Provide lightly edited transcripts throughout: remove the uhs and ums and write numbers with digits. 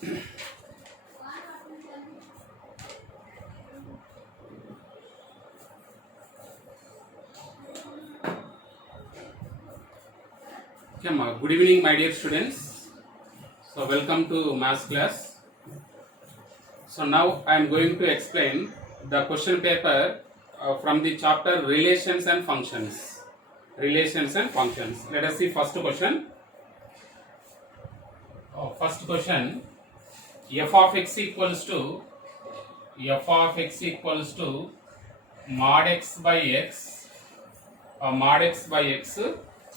Good evening, my dear students. So, welcome to maths class. So, now I am going to explain the question paper from the chapter Relations and Functions. Relations and Functions. Let us see first question. First question: f of x equals to mod x by x, mod x by x.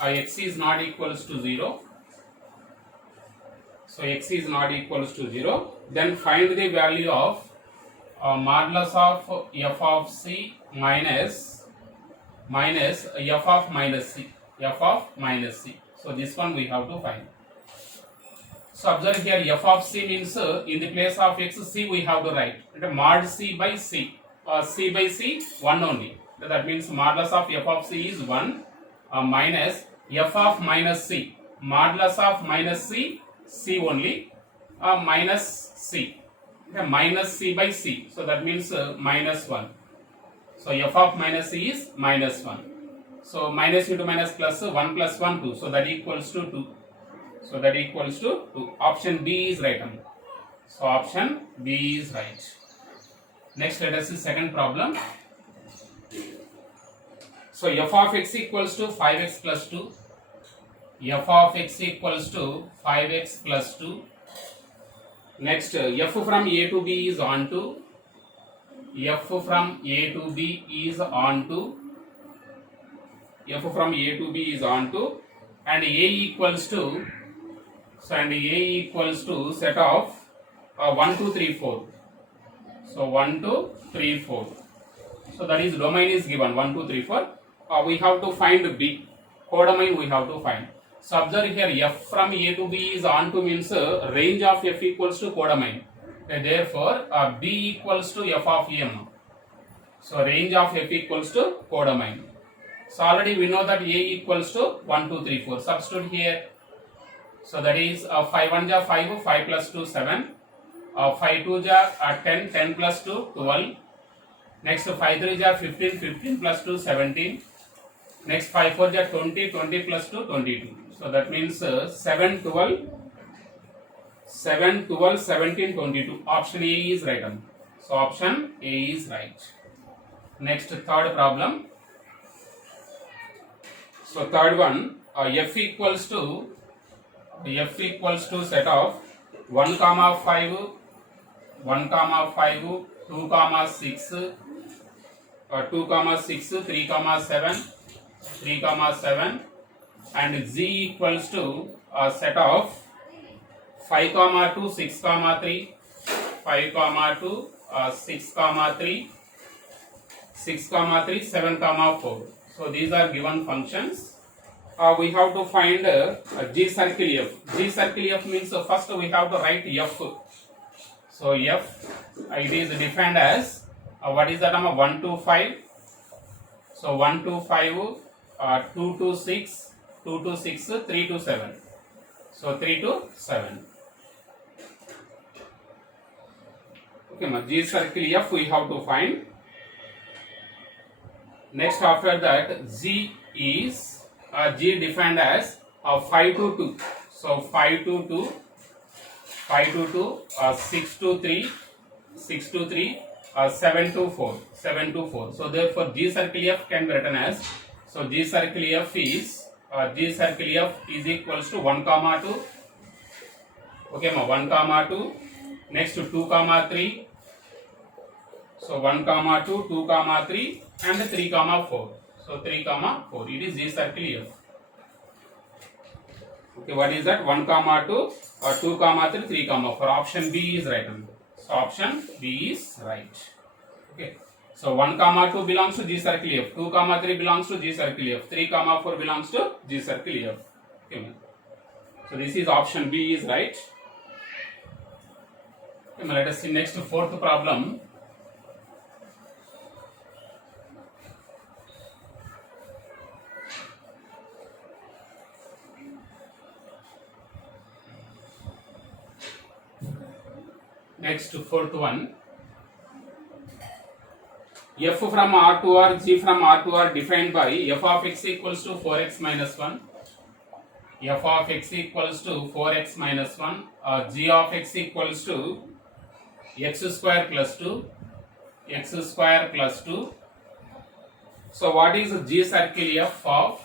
X is not equals to 0. So x is not equals to 0. Then find the value of modulus of f of c minus f of minus c. So this one we have to find. So observe here, f of c means in the place of x, c we have to write. Mod c by c. C by c 1 only. That means modulus of f of c is 1 minus f of minus c. Modulus of minus c, c only, minus c. Minus c by c. So that means minus 1. So f of minus c is minus 1. So minus into minus plus 1 plus 1 2. So that equals to 2. So that equals to 2. Option B is right. So option B is right. Next, let us see second problem. So f of x equals to 5x plus 2. F of x equals to 5x plus 2. Next, f from a to b is on to. F from a to b is on to. F from a to b is on to. And a equals to. So and a equals to set of 1 2 3 4. So 1 2 3 4. So that is domain is given 1 2 3 4. We have to find b. Codomain we have to find. So observe here, f from a to b is on to means range of f equals to codomain. Therefore b equals to f of m. So range of f equals to codomain. So already we know that a equals to 1 2 3 4. Substitute here. So that is 5 1 ja 5, 5 plus 2 7. 5 2 ja 10, 10 plus 2 12. Next 5 3 ja 15, 15 plus 2 17. Next 5 4 ja 20, 20 plus 2 22. So that means 7 12, 17 22. Option A is right. So option A is right. Next third problem. So third one, f equals to set of 1 comma 5, 1 comma 5, 2 comma 6, 2 comma 6, 3 comma 7, 3 comma 7, and z equals to a set of 5 comma 2, 6 comma 3, 5 comma 2, 6 comma 3, 6 comma 3, 7 comma 4. So these are given functions. We have to find G circle f. G circle f means first we have to write f. So f, it is defined as what is that? 1 to 5. So 1 to 5, 2 to 6, 2 to 6, 3 to 7. So 3 to 7. Okay, G circle f we have to find. Next after that, G is G defined as 5 to 2. So 5 to 2, 5 to 2, 6 to 3, 6 to 3, 7 to 4, 7 to 4. So therefore G circle f can be written as, so G circle f is equals to 1 comma 2. Okay, 1 comma 2. Next to 2 comma 3. So 1 comma 2, 2 comma 3, and 3 comma 4. So 3 comma 4. It is G circle f. Okay, what is that? 1 comma 2, 2 comma 3, 3 comma 4. Option B is right. So option B is right. Okay. So 1 comma 2 belongs to G circle f. 2 comma 3 belongs to G circle f. 3 comma 4 belongs to G circle f. Okay. So this is option B is right. Okay, let us see next fourth problem. Next, fourth one. F from R to R, G from R to R defined by f of x equals to 4x minus 1. F of x equals to 4x minus 1. G of x equals to x square plus 2. X square plus 2. So what is G circle F of?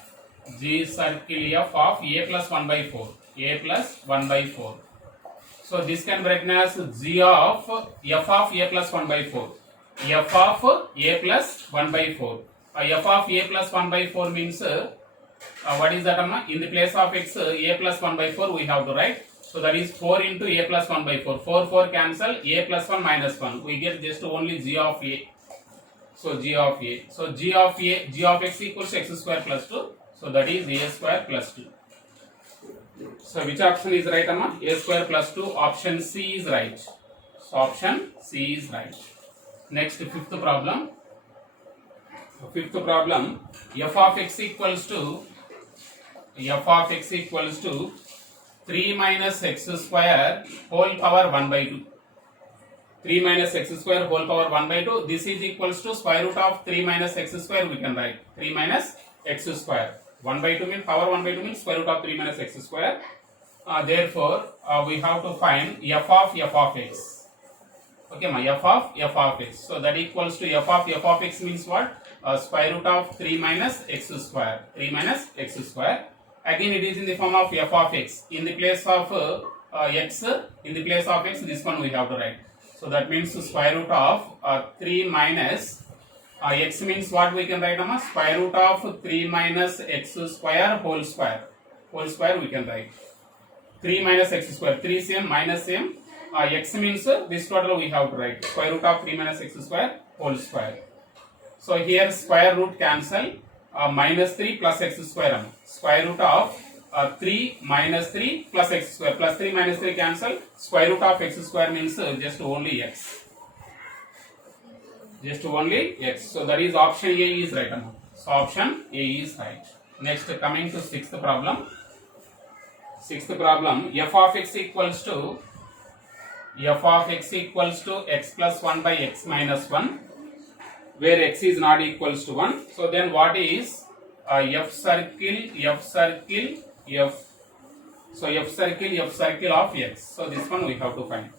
G circle F of A plus 1 by 4. A plus 1 by 4. So this can be written as G of F of A plus 1 by 4. F of A plus 1 by 4. F of A plus 1 by 4 means what is that, Amma? In the place of x, A plus 1 by 4 we have to write. So that is 4 into A plus 1 by 4. 4 cancel, A plus 1 minus 1. We get just only G of A. So G of A. So G of A, G of x equals x square plus 2. So that is A square plus 2. So which option is right, Amma? A square plus 2. Option C is right. So option C is right. Next, fifth problem. Fifth problem, f of x equals to 3 minus x square whole power 1 by 2. 3 minus x square whole power 1 by 2. This is equals to square root of 3 minus x square. We can write 3 minus x square. 1 by 2 means power 1 by 2 means square root of 3 minus x square. Therefore, we have to find f of x. Okay, my f of x. So that equals to f of x means what? Square root of 3 minus x square. 3 minus x square. Again, it is in the form of f of x. In the place of x, this one we have to write. So that means square root of 3 minus x means what we can write, Amma? Square root of 3 minus x square whole square. Whole square we can write. 3 minus x square. 3 same minus same. X means this total we have to write. Square root of 3 minus x square whole square. So here square root cancel. Minus 3 plus x square. Square root of 3 minus 3 plus x square. Plus 3 minus 3 cancel. Square root of x square means just only x. Just only x. So that is option A is right. So option A is right. Next, coming to sixth problem. Sixth problem, f of x equals to x plus 1 by x minus 1, where x is not equals to 1. So then what is f circle. So f circle of x. So this one we have to find.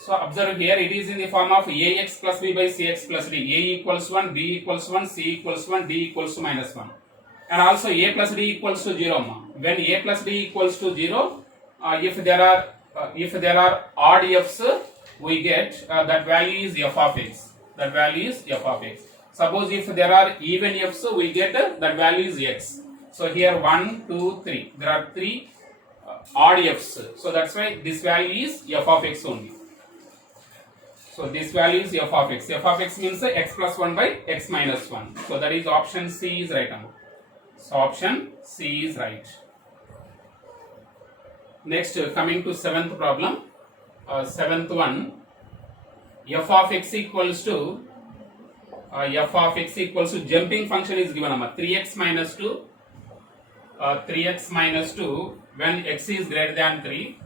So observe here, it is in the form of ax plus b by cx plus d. A equals 1, b equals 1, c equals 1, d equals to minus 1. And also a plus d equals to 0. When a plus d equals to 0, if there are odd f's, we get that value is f of x. That value is f of x. Suppose if there are even f's, we get that value is x. So here 1, 2, 3. There are 3 odd f's. So that's why this value is f of x only. So this value is f of x. F of x means x plus 1 by x minus 1. So that is option C is right now. So option C is right. Next, coming to seventh problem. Seventh one, f of x equals to jumping function is given 3x minus 2. 3x minus 2 when x is greater than 3.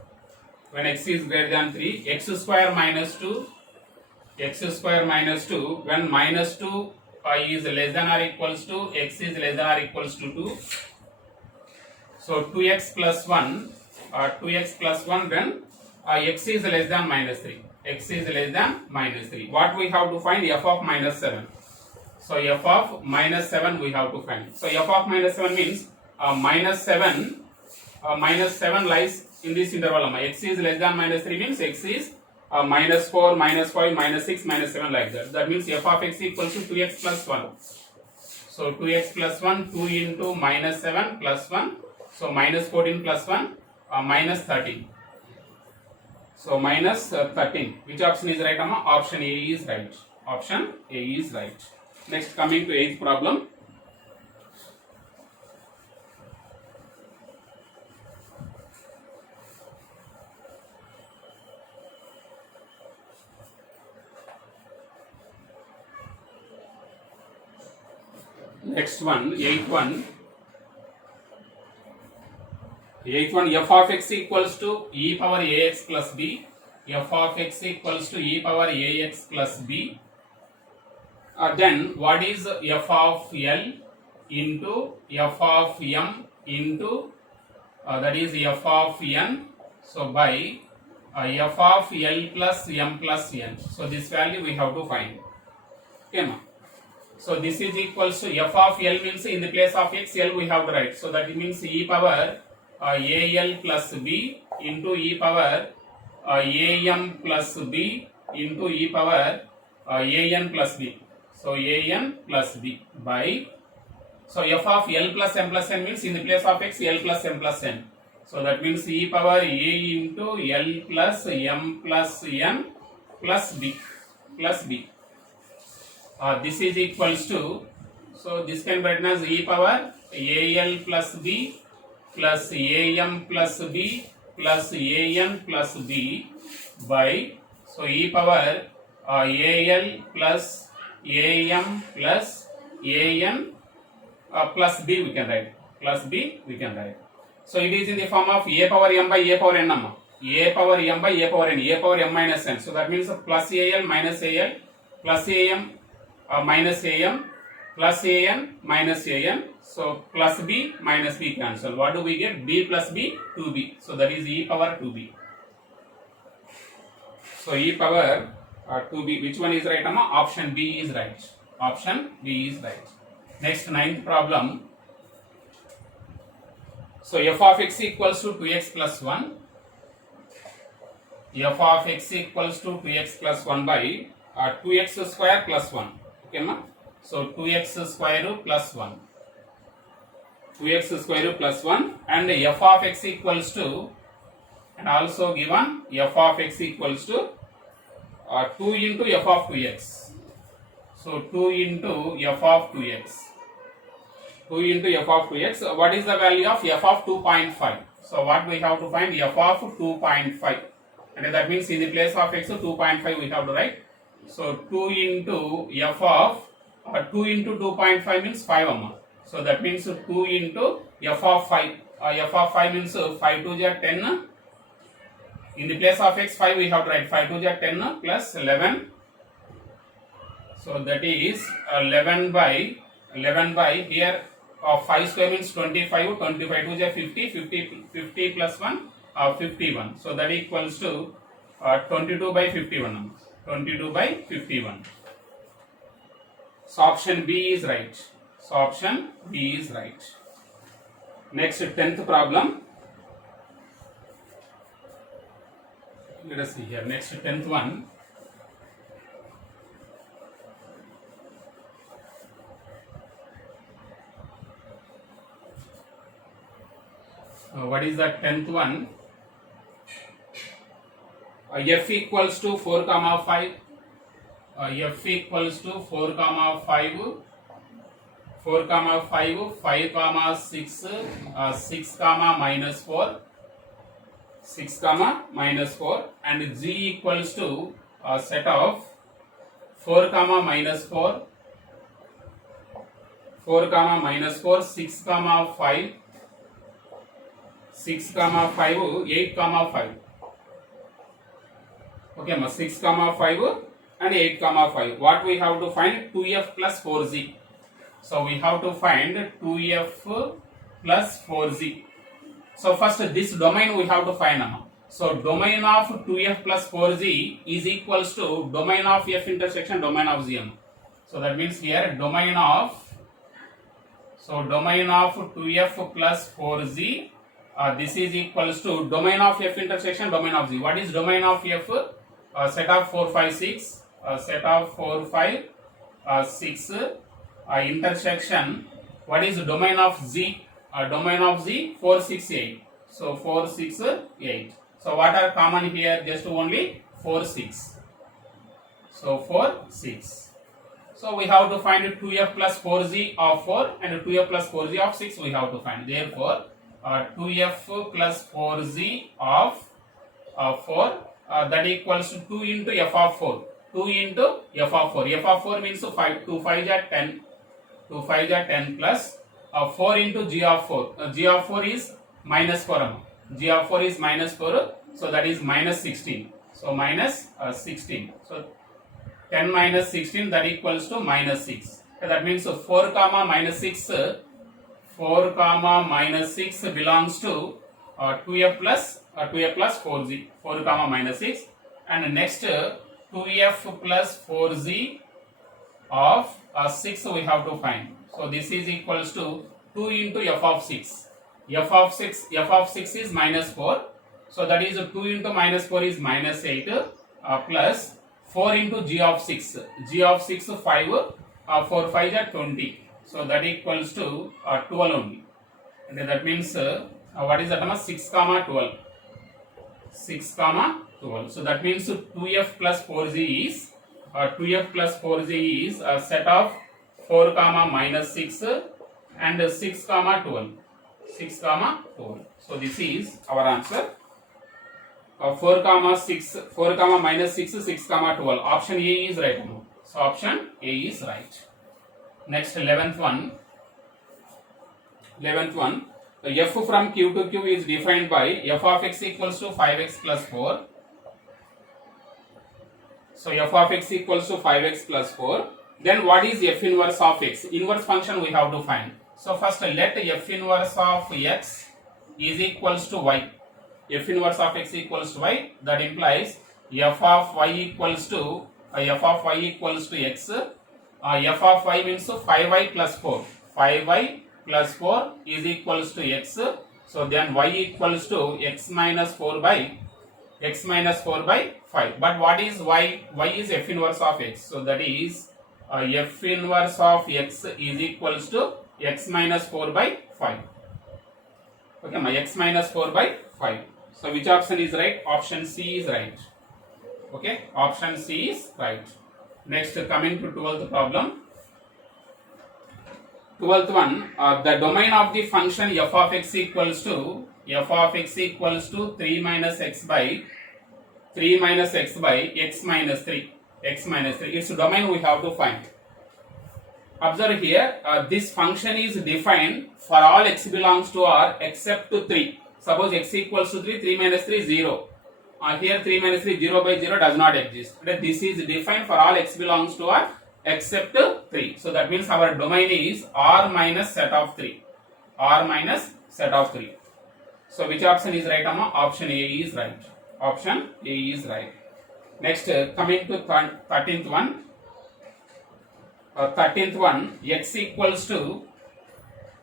When x is greater than 3, x square minus 2. X square minus 2 when minus 2 is less than or equals to x is less than or equals to 2. So 2x plus 1 when x is less than minus 3. X is less than minus 3. What we have to find? F of minus 7. So f of minus 7 we have to find. So f of minus 7 means minus 7 lies in this interval. X is less than minus 3 means x is minus 4, minus 5, minus 6, minus 7 like that. That means f of x equals to 2x plus 1. So 2x plus 1, 2 into minus 7 plus 1. So minus 14 plus 1, minus 13. So minus 13. Which option is right, Amma? Option A is right. Option A is right. Next, coming to 8th problem. Next one, 8th one. 8th one, f of x equals to e power ax plus b. f of x equals to e power ax plus b. Then what is f of L into f of m into that is f of n. So by f of L plus m plus n. So this value we have to find. Okay, ma. So this is equals to f of L means in the place of x L we have to write. So that means e power al plus b into e power am plus b into e power an plus b. So an plus b by, so f of L plus m plus n means in the place of x L plus m plus n. So that means e power a into L plus m plus n plus b plus b. This is equals to, so this can be written as e power al plus b plus am plus b plus an plus b by, so e power al plus am plus an plus b we can write, plus b we can write. So it is in the form of a power m by a power n, a power m by a power n, a power m minus n. So that means plus al minus al plus am minus am plus an minus an. So plus b minus b cancel. What do we get? B plus b, 2b. So that is e power 2b. So e power 2b. Which one is right, amma? Option B is right. Option B is right. Next, ninth problem. So f of x equals to 2x plus 1. F of x equals to 2x plus 1 by 2x square plus 1. Okay, ma? So 2x square plus 1. 2x square plus 1 and f of x equals to, and also given f of x equals to 2 into f of 2x. So 2 into f of 2x. 2 into f of 2x. What is the value of f of 2.5? So what we have to find? F of 2.5. And that means in the place of x 2.5 we have to write. So 2 into f of 2 into 2.5 means 5 amma. So that means 2 into f of 5. F of 5 means 5 to the 10. In the place of x 5 we have to write 5 to the 10 plus 11. So that is 11 by here 5 square means 25, 25 to the 50, 50 plus 1 51. So that equals to 22 by 51. 22 by 51. So option B is right. So option B is right. Next, 10th problem. Let us see here. Next, 10th one. What is the 10th one? F equals to 4 comma 5. F equals to 4 comma 5, 4 comma 5, 5 comma 6, 6 comma minus 4, 6 comma minus 4, and G equals to a set of 4 comma minus 4, 4 comma minus 4, 6 comma 5, 6 comma 5, 8 comma 5. Okay, 6 comma 5 and 8 comma 5. What we have to find? 2f plus 4z. So we have to find 2f plus 4z. So first this domain we have to find. So domain of 2f plus 4z is equals to domain of f intersection domain of z. So that means here domain of, so domain of 2f plus 4z, this is equals to domain of f intersection domain of z. What is domain of f? Set of 4 5 6, set of 4 5 6, intersection. What is domain of z? Domain of z 4 6 8. So 4 6 8. So what are common here? Just only 4 6. So 4 6. So we have to find 2f plus 4z of 4 and 2f plus 4z of 6 we have to find. Therefore 2f plus 4z of 4, that equals to 2 into f of 4. 2 into f of 4. F of 4 means 5. 2 5 are 10. 2 5 are 10 plus 4 into g of 4. G of 4 is minus 4. G of 4 is minus 4. So that is minus 16. So minus 16. So 10 minus 16, that equals to minus 6. Okay, that means 4 comma minus 6, 4 comma minus 6 belongs to 2f plus 4z, 4 comma minus 6, and next 2f plus 4z of 6 we have to find. So this is equals to 2 into f of 6. F of 6 is minus 4. So that is 2 into minus 4 is minus 8 plus 4 into g of 6. G of 6 5, 4 5 is 20. So that equals to 12 only. And that means what is that? 6 comma 12. 6 comma 12. So that means 2f plus 4z is 2f plus 4z is a set of 4 comma minus 6 and 6 comma 12. 6 comma 12. So this is our answer. 4 comma 6, 4 comma minus 6, 6 comma 12. Option A is right. So option A is right. Next 11th one. 11th one. F from Q to Q is defined by f of x equals to 5x plus 4. So f of x equals to 5x plus 4. Then what is f inverse of x? Inverse function we have to find. So first let f inverse of x is equals to y. F inverse of x equals to y. That implies f of y equals to f of y equals to x. F of y means 5y plus 4. 5y plus 4 is equals to x. So then y equals to x minus 4 by 5. But what is y? Y is f inverse of x. So that is f inverse of x is equals to x minus 4 by 5. Okay, my x minus 4 by 5. So which option is right? Option C is right. Okay, option C is right. Next, coming to 12th problem. 12th one, the domain of the function f of x equals to 3 minus x by x minus 3. Its domain we have to find. Observe here, this function is defined for all x belongs to R except to 3. Suppose x equals to 3, 3 minus 3 0. Here 3 minus 3 0 by 0 does not exist. This is defined for all x belongs to R except 3. So that means our domain is R minus set of 3. R minus set of 3. So which option is right, Amma? Option A is right. Option A is right. Next, coming to 13th one. 13th one, x equals to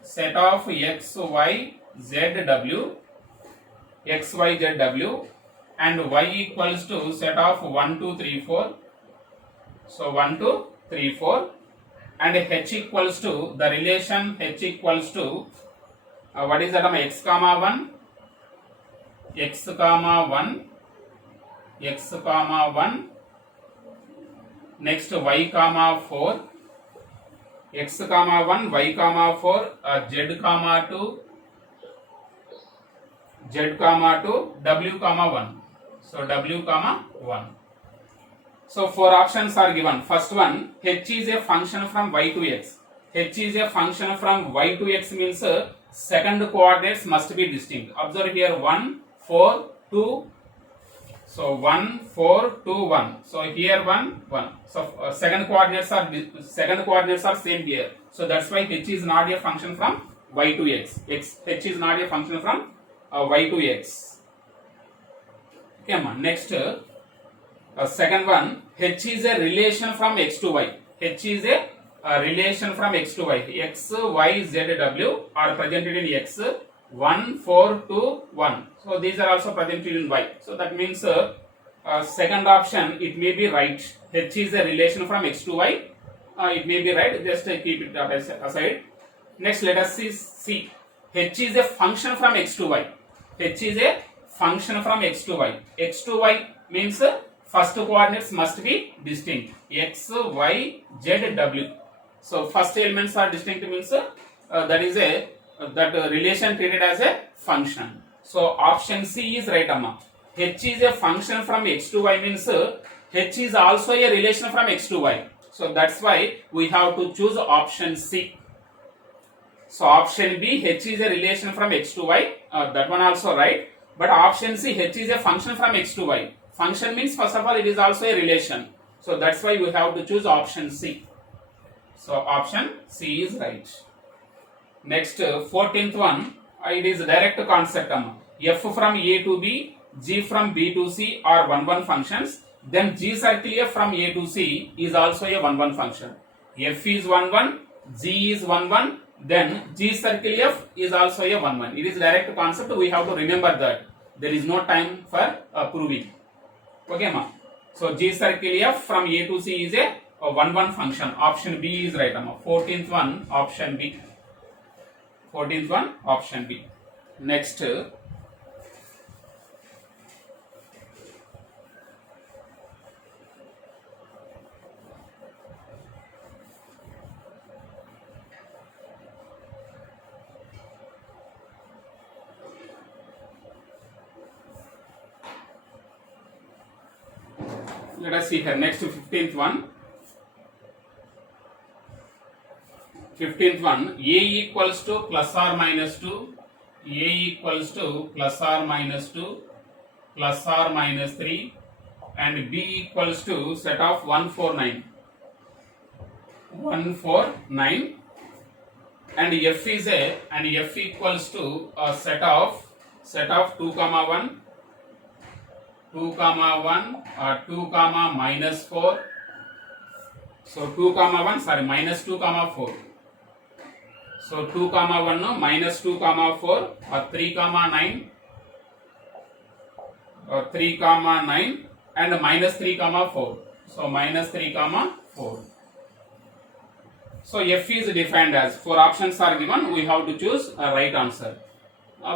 set of x, y, z, w, x, y, z, w, and y equals to set of 1, 2, 3, 4. So 1, 2, 3, 4, and h equals to the relation h equals to what is that? X comma 1, x comma 1, x comma 1. Next y comma 4, x comma 1, y comma 4, z comma 2, z comma 2, w comma 1. So w comma 1. So 4 options are given. First one, h is a function from y to x. H is a function from y to x means second coordinates must be distinct. Observe here 1, 4, 2. So 1, 4, 2, 1. So here 1, 1. So second coordinates are same here. So that's why h is not a function from y to x. H is not a function from y to x. Okay, next. Second one, h is a relation from x to y. H is a relation from x to y. X, y, z, w are presented in x. 1, 4, 2, 1. So these are also presented in y. So that means second option, it may be right. H is a relation from x to y. It may be right. Just keep it aside. Next, let us see. H is a function from x to y. H is a function from x to y. X to y means first coordinates must be distinct. X, y, z, w. So first elements are distinct means that is that relation treated as a function. So option C is right, Amma. H is a function from x to y means H is also a relation from x to y. So that's why we have to choose option C. So option B, H is a relation from x to y. That one also right. But option C, H is a function from x to y. Function means first of all it is also a relation. So that's why we have to choose option C. So option C is right. Next 14th one, it is direct concept. F from A to B, G from B to C are 1 functions. Then G circle F from A to C is also a 1 function. F is 1, G is 1, then G circle F is also a 1. It is direct concept. We have to remember that. There is no time for proving. Okay, ma. So G circle F from A to C is a 1 function. Option B is right, ma. 14th one, option B. 14th one, option B. Next. Let us see here. Next 15th one. 15th one, A equals to plus or minus 2, A equals to plus or minus 2, plus or minus 3, and B equals to set of 1, 4, 9. 1, 4, 9, and F is a, and F equals to a set of 2, 1, 2, 1, 2, minus 4. So 2, 1, sorry, minus 2, 4. So 2, 1, no, minus 2, 4, 3, 9, 3, 9, and minus 3, 4. So minus 3, 4. So F is defined as 4 options are given. We have to choose a right answer.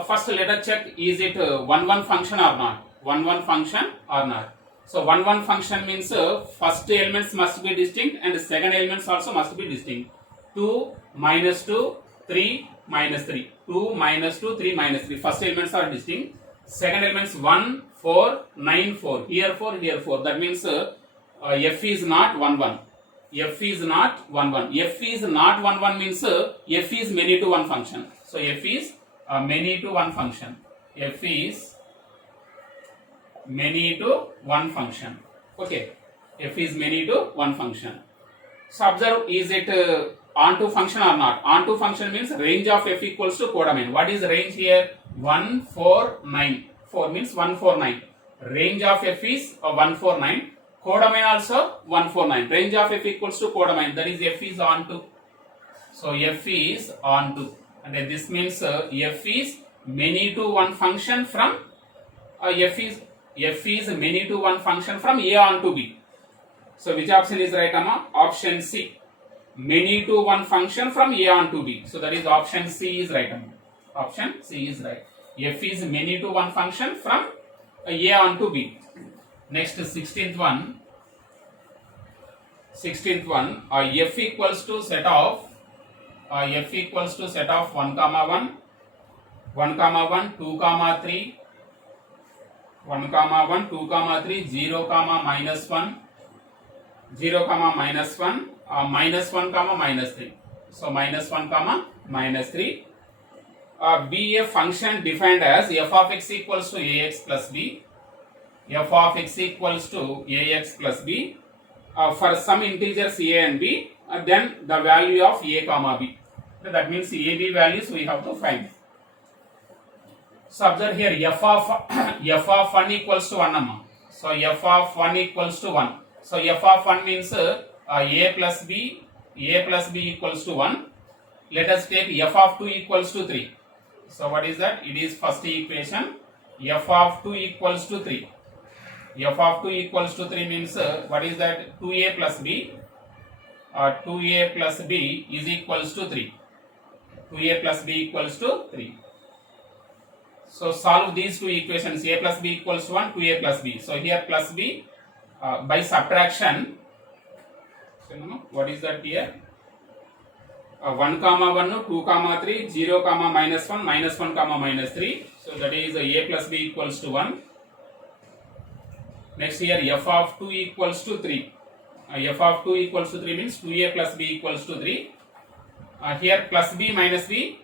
First, let us check, is it 1 function or not? 1 function or not? So 1 function means first elements must be distinct and second elements also must be distinct. 2, minus 2, 3, minus 3. 2, minus 2, 3, minus 3. First elements are distinct. Second elements 1, 4, 9, 4. Here 4, here 4. That means F is not 1. F is not 1. F is not 1 means F is many to 1 function. So F is many to 1 function. F is many to 1 function. Okay. F is many to 1 function. So observe, is it onto function or not? Onto function means range of F equals to codomain. What is range here? 1, 4, 9. 4 means 1, 4, 9. Range of F is 1, 4, 9. Codomain also 1, 4, 9. Range of F equals to codomain. That is F is onto. So F is onto. And this means F is many to 1 function from F is many to 1 function from A onto B. So which option is right, Amma? Option C. Many to 1 function from A onto B. So that is option C is right, Amma. Option C is right. F is many to 1 function from A onto B. Next 16th one. 16th one. F equals to set of 1, 1, 1, 2, 3. 1, 1, 2, 3, 0, minus 1, 0, minus 1, minus 1, minus 3. So minus 1, minus 3. Be a function defined as f of x equals to ax plus b, f of x equals to ax plus b for some integers a and b, then the value of a, b. That means a, b values we have to find. So observe here, f of 1 equals to 1. So f of 1 equals to 1. So f of 1 means a plus b equals to 1. Let us take f of 2 equals to 3. So what is that? It is first equation. F of 2 equals to 3. F of 2 equals to 3 means what is that? 2a plus b. 2a plus b is equals to 3. 2a plus b equals to 3. So solve these two equations. A plus b equals to 1, 2a plus b. So here plus b by subtraction. So what is that here? 1, 1, 2, 3, 0, minus 1, minus 1, minus 3. So that is a plus b equals to 1. Next here f of 2 equals to 3. F of 2 equals to 3 means 2a plus b equals to 3. Here plus b minus b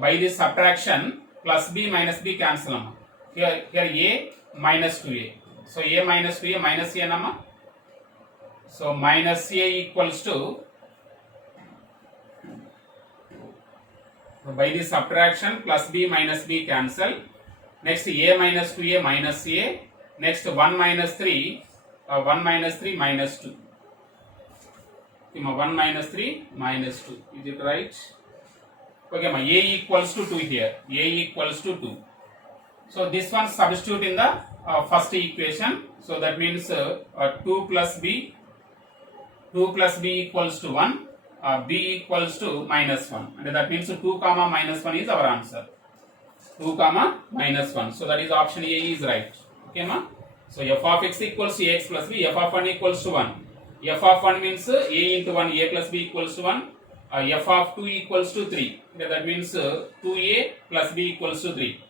by this subtraction plus b minus b cancel. Here a minus 2a. So a minus 2a minus a nama. So minus a equals to, so by this subtraction plus b minus b cancel. Next a minus 2a minus a. Next 1 minus 3, 1 minus 3 minus 2. 1 minus 3 minus 2. Is it right? Okay, a equals to 2 here. A equals to 2. So this one substitute in the first equation. So that means 2 plus b equals to 1. B equals to minus 1. And that means 2 comma minus 1 is our answer. 2 comma minus 1. So that is option A is right. Okay, ma? So f of x equals to ax plus b. F of 1 equals to 1. F of 1 means a into 1. A plus b equals to 1. F of 2 equals to 3. Okay, that means 2a plus b equals to 3.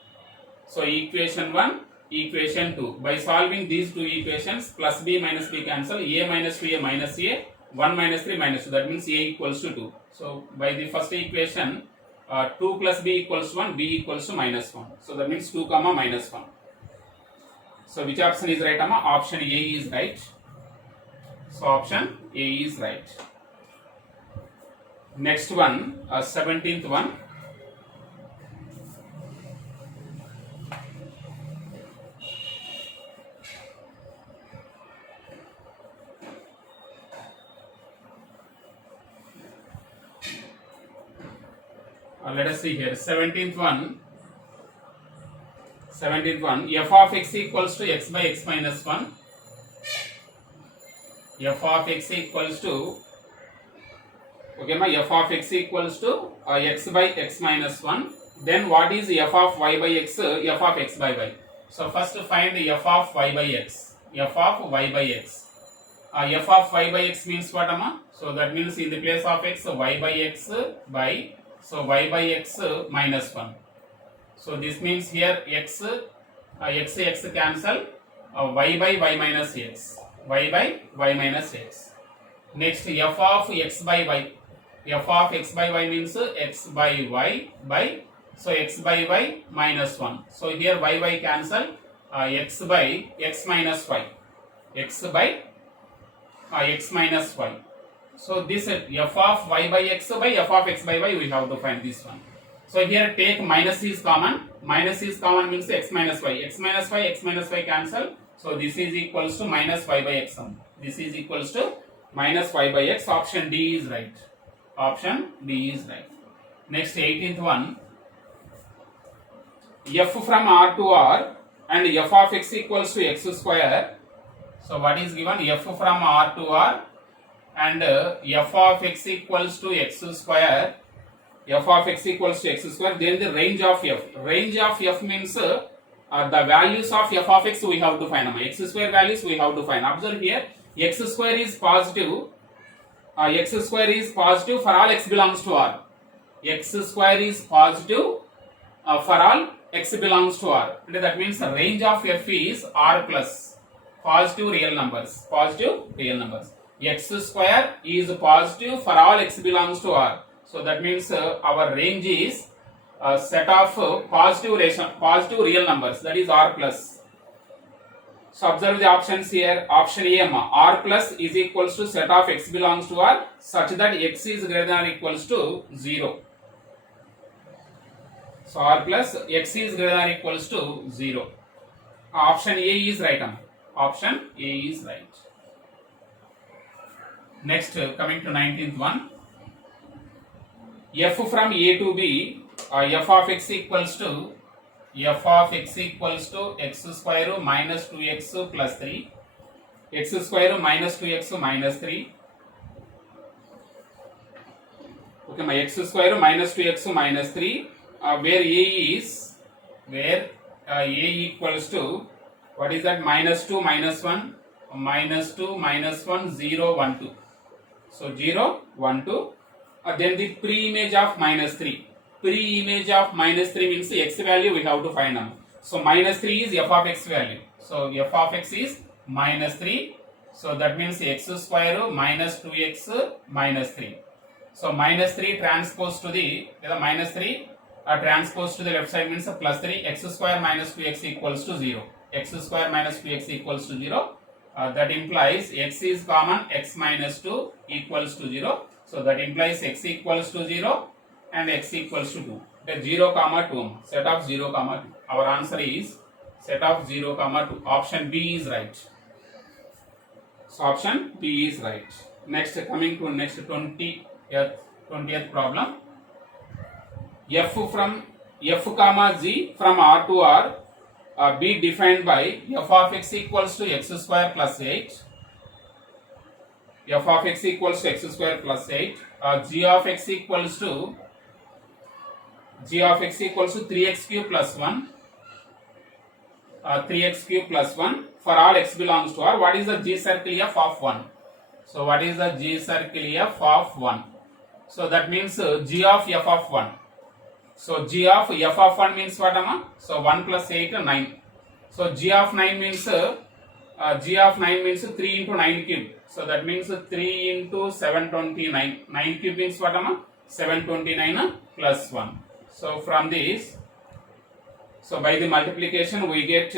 So equation 1, equation 2. By solving these two equations, plus b minus b cancel. A minus 2a minus a. 1 minus 3 minus 2. That means a equals to 2. So by the first equation, 2 plus b equals 1, b equals to minus 1. So that means 2 comma minus 1. So which option is right, Amma? Option A is right. So option A is right. Next one, 17th one. Let us see here. 17th one. F of x equals to x by x minus 1. F of x equals to, okay, my f of x equals to x by x minus 1. Then what is f of y by x? F of x by y. So first find f of y by x. F of y by x. F of y by x means what, Amma? So that means in the place of x, y by x by, so y by x minus 1. So this means here x cancel, y by y minus x. Y by y minus x. Next f of x by y. F of x by y means x by y by, so x by y minus 1. So here y cancel, x by x minus y. X by x minus y. So this f of y by x by f of x by y, we have to find this one. So here take minus is common. Minus is common means x minus y. X minus y cancel. So this is equals to minus y by x. This is equals to minus y by x. Option D is right. Option D is right. Next 18th one. F from R to R and f of x equals to x square. So what is given? F from R to R and f of x equals to x square. F of x equals to x square. Then the range of f. Range of f means the values of f of x we have to find. X square values we have to find. Observe here, x square is positive. X square is positive for all x belongs to R. X square is positive for all x belongs to R. And that means the range of f is R plus positive real numbers. Positive real numbers. X square is positive for all x belongs to R. So that means our range is a set of positive real numbers, that is R plus. So observe the options here. Option A, R plus is equals to set of x belongs to R such that x is greater than or equals to 0. So R plus x is greater than or equals to 0. Option A is right. Option A is right. Next, coming to 19th one. F from A to B, f of x equals to x square minus 2x plus 3, x square minus 2x minus 3. Okay, my x square minus 2x minus 3, where A equals to, what is that? Minus 2 minus 1, minus 2 minus 1, 0 1 2. So 0 1 2. Then the pre-image of minus 3. Pre-image of minus 3 means x value we have to find now. So minus 3 is f of x value. So f of x is minus 3. So that means x square minus 2x minus 3. So minus 3 transpose to the minus 3 transpose to the left side means plus 3. X square minus 2x equals to 0. x square minus 2x equals to 0. That implies x is common, x minus 2 equals to 0. So that implies x equals to 0 and x equals to 2. The 0 comma 2, set of 0 comma 2. Our answer is set of 0 comma 2. Option B is right. So option B is right. Next, coming to next 20th problem. F comma z from R to R be defined by f of x equals to x square plus 8. F of x equals to x square plus 8. G of x equals to 3x cube plus 1. 3x cube plus 1 for all x belongs to R. What is the G circle f of 1? So what is the G circle f of 1? So that means G of f of 1. So G of f of 1 means what, amma? So 1 plus 8, 9. So G of 9 means 3 into 9 cube. So that means 3 into 729. 9 cube means what, amma? 729 plus 1. So from this, so by the multiplication we get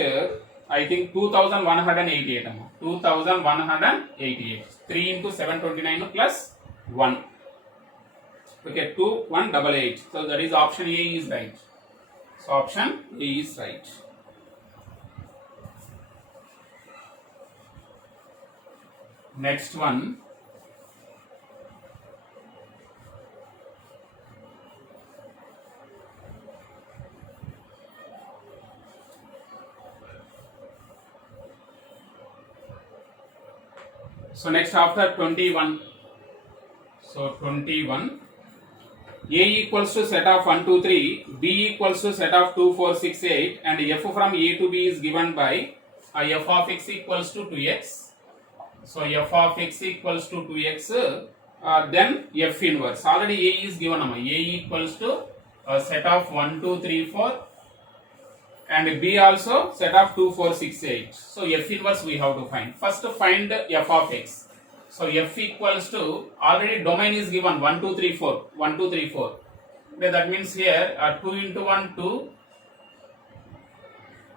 I think 2188. 2188. 3 into 729 plus 1. Okay, 2188. So that is option A is right. So option A is right. Next one. So next after 21. So 21. A equals to set of 1, 2, 3, B equals to set of 2, 4, 6, 8, and f from A to B is given by f of x equals to 2x. So f of x equals to 2x, then f inverse. Already A is given. A equals to set of 1, 2, 3, 4, and B also set of 2, 4, 6, 8. So f inverse we have to find. First find f of x. So f equals to, already domain is given 1, 2, 3, 4. 1, 2, 3, 4. Okay, that means here 2 into 1, 2.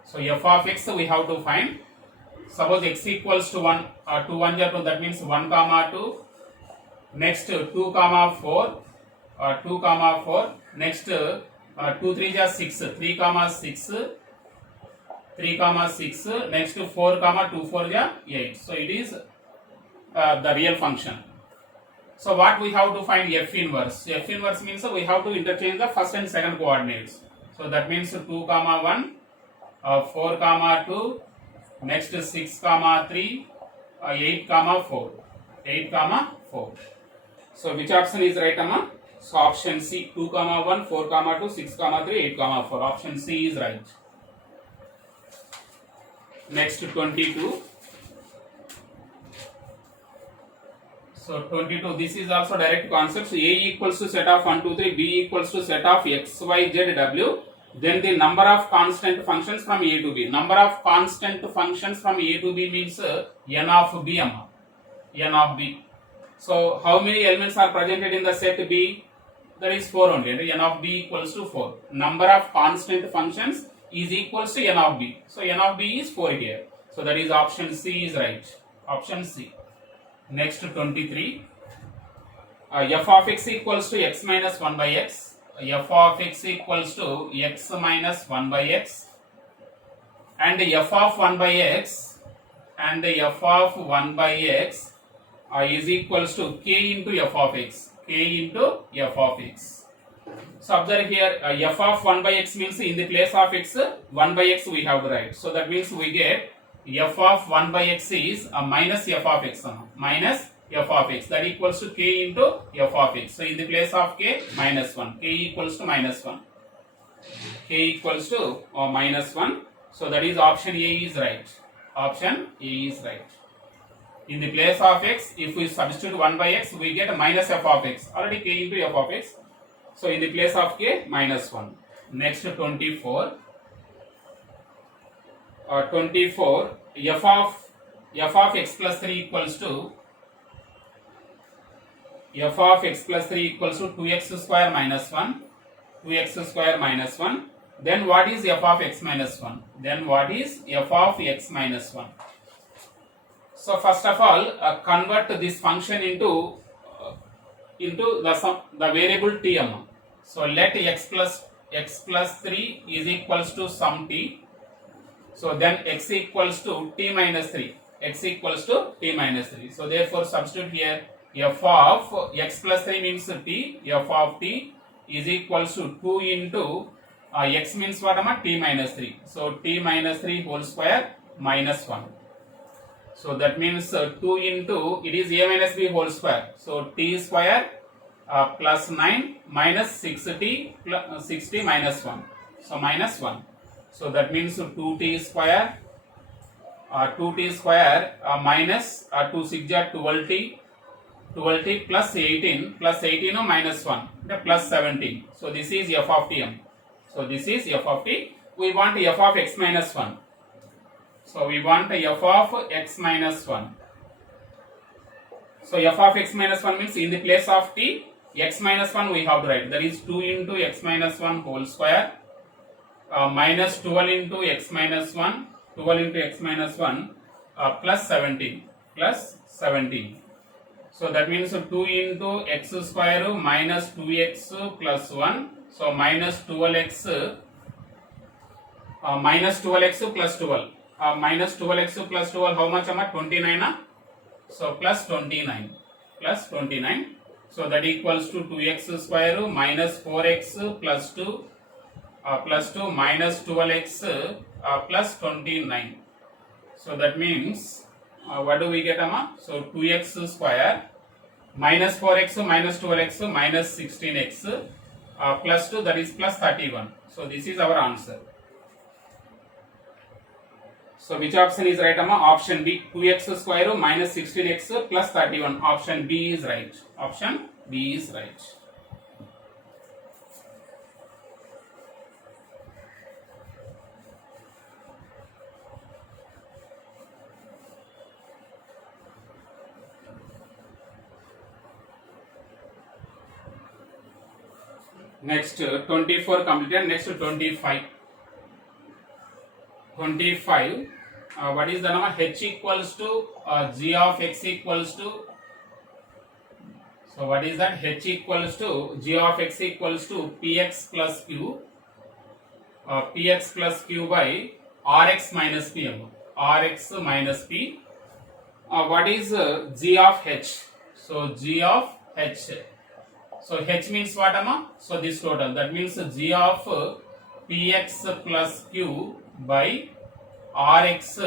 So f of x we have to find. Suppose x equals to 1, 2, 1 is 2, that means 1 comma 2. Next 2 comma 4, 2 comma 4. Next 2, 3 is 6, 3 comma 6. 3 comma 6. Next 4 comma 2, 4 is 8. So it is the real function. So what we have to find f inverse. F inverse means we have to interchange the first and second coordinates. So that means 2 comma 1, 4 comma 2, next 6 comma 3, 8 comma 4. 8 comma 4. So which option is right, amma? So option C, 2 comma 1, 4 comma 2, 6 comma 3, 8 comma 4. Option C is right. Next 22. So 22, this is also direct concept. So A equals to set of 1, 2, 3, B equals to set of x, y, z, w. Then the number of constant functions from A to B. Number of constant functions from A to B means n of B, amma. N of B. So how many elements are presented in the set B? That is 4 only. And n of B equals to 4. Number of constant functions is equals to n of B. So n of B is 4 here. So that is option C is right. Option C. Next 23. F of x equals to x minus 1 by x. F of x equals to x minus 1 by x. And f of 1 by x and f of 1 by x is equals to k into f of x. K into f of x. So observe here, f of 1 by x means in the place of x, 1 by x we have to write. So that means we get f of 1 by x is minus f of x. Minus f of x. That equals to k into f of x. So in the place of k, minus 1. K equals to minus 1. K equals to minus 1. So that is option A is right. Option A is right. In the place of x, if we substitute 1 by x, we get minus f of x. Already k into f of x. So in the place of k, minus 1. Next 24. 24. F of x plus 3 equals to f of x plus 3 equals to 2x square minus 1. 2x square minus 1. Then what is f of x minus 1? Then what is f of x minus 1? So first of all, convert this function into the variable tm. So let x plus 3 is equals to some t. So then x equals to t minus 3. X equals to t minus 3. So therefore substitute here f of x plus 3 means t. F of t is equals to 2 into x means what? T minus 3. So t minus 3 whole square minus 1. So that means 2 into, it is a minus b whole square. So t square plus 9 minus 6t plus 6t minus 1. So minus 1. So that means 2t square 2t square minus 2 6 are 12t plus 18 or minus 1 plus 17. So this is f of t m. So this is f of t. We want f of x minus 1. So we want f of x minus 1. So f of x minus 1 means in the place of t, x minus 1 we have to write. That is 2 into x minus 1 whole square minus 12 into x minus 1 plus 17 plus 17. So that means 2 into x square minus 2x plus 1. So minus 12x plus 12. Minus 12x plus 12 how much? 29. So plus 29. So that equals to 2x square minus 4x plus 2 minus 12x plus 29. So that means what do we get? So 2x square minus 4x minus 12x minus 16x plus 2, that is plus 31. So this is our answer. So which option is right? Option B, 2x square minus 16x plus 31. Option B is right. Option B is right. Next 24 completed. Next 25. 25. What is the number? H equals to g of x equals to. So what is that? H equals to g of x equals to px plus q. Px plus q by rx minus pm. Rx minus p. What is g of h? So g of h. So h means what? So this total. That means g of px plus q by rx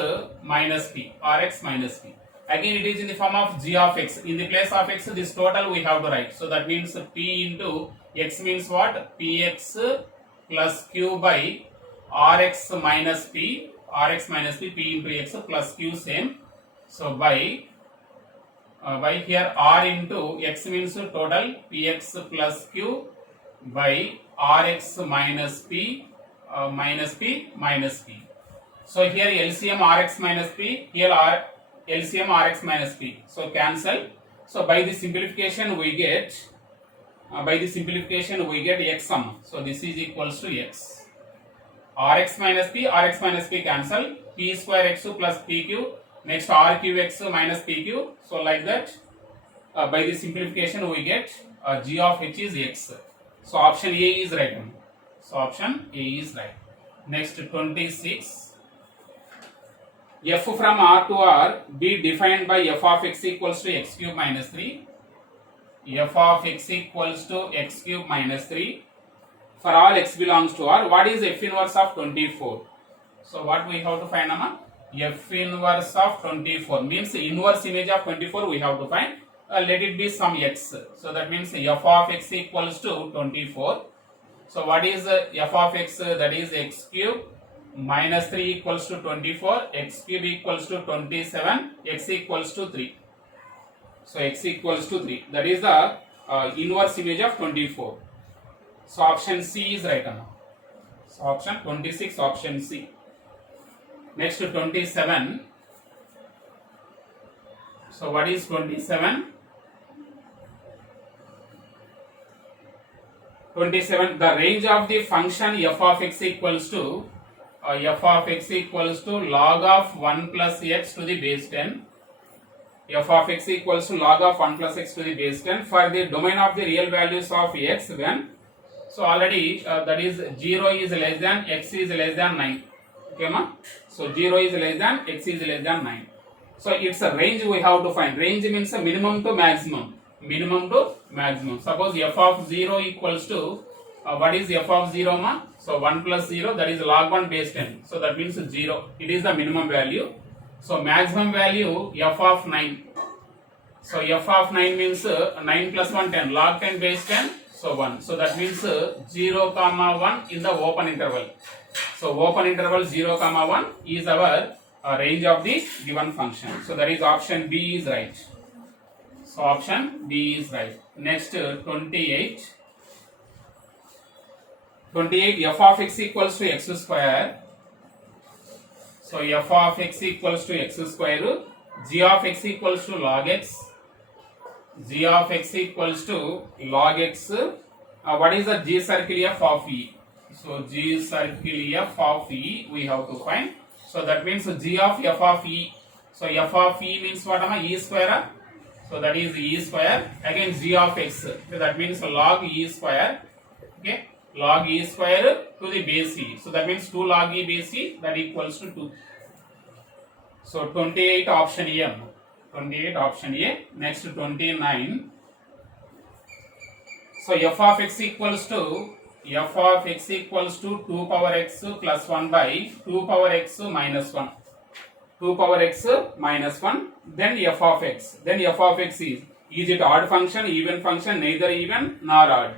minus p. Rx minus p. Again it is in the form of g of x. In the place of x, this total we have to write. So that means p into x means what? Px plus q by rx minus p. Rx minus p. P into x plus q same. So by here r into x means total px plus q by rx minus p minus p minus p. So here LCM Rx minus P, here LCM Rx minus P. So cancel. So by the simplification we get x sum. So this is equals to x. Rx minus P cancel. P square x plus PQ. Next RQX minus PQ. So like that. By the simplification we get g of h is x. So option A is right. So option A is right. Next 26. F from R to R be defined by f of x equals to x cube minus 3. F of x equals to x cube minus 3 for all x belongs to R. What is f inverse of 24? So what we have to find? F inverse of 24 means inverse image of 24 we have to find. Let it be some x. So that means f of x equals to 24. So what is f of x? That is x cube minus 3 equals to 24, x cube equals to 27, x equals to 3. So x equals to 3. That is the inverse image of 24. So option C is right now. So option 26, option C. Next to 27. So what is 27? 27. The range of the function f of x equals to log of 1 plus x to the base 10. F of x equals to log of 1 plus x to the base 10 for the domain of the real values of x when, so already that is 0 is less than x is less than 9. Okay ma? So 0 is less than x is less than 9. So it's a range we have to find. Range means a minimum to maximum. Minimum to maximum. Suppose f of 0 equals to what is f of 0 ma? So 1 plus 0, that is log 1 base 10. So that means 0. It is the minimum value. So maximum value f of 9. So f of 9 means 9 plus 1 10. Log 10 base 10. So 1. So that means 0 comma 1 in the open interval. So open interval 0 comma 1 is our range of the given function. So that is option B is right. So option B is right. Next 28. 28 f of x equals to x square. So f of x equals to x square. G of x equals to log x. G of x equals to log x. What is the G circle f of E? So G circle f of E we have to find. So that means G of f of E. So f of E means what? E square. So that is E square. Again G of x. So that means log E square. Okay. Log E square to the base E. So that means 2 log E base E, that equals to 2. So 28 option A. 28 option A. Next 29. So f of x equals to 2 power x plus 1 by 2 power x minus 1. 2 power x minus 1. Then f of x. Then f of x is it odd function, even function, neither even nor odd.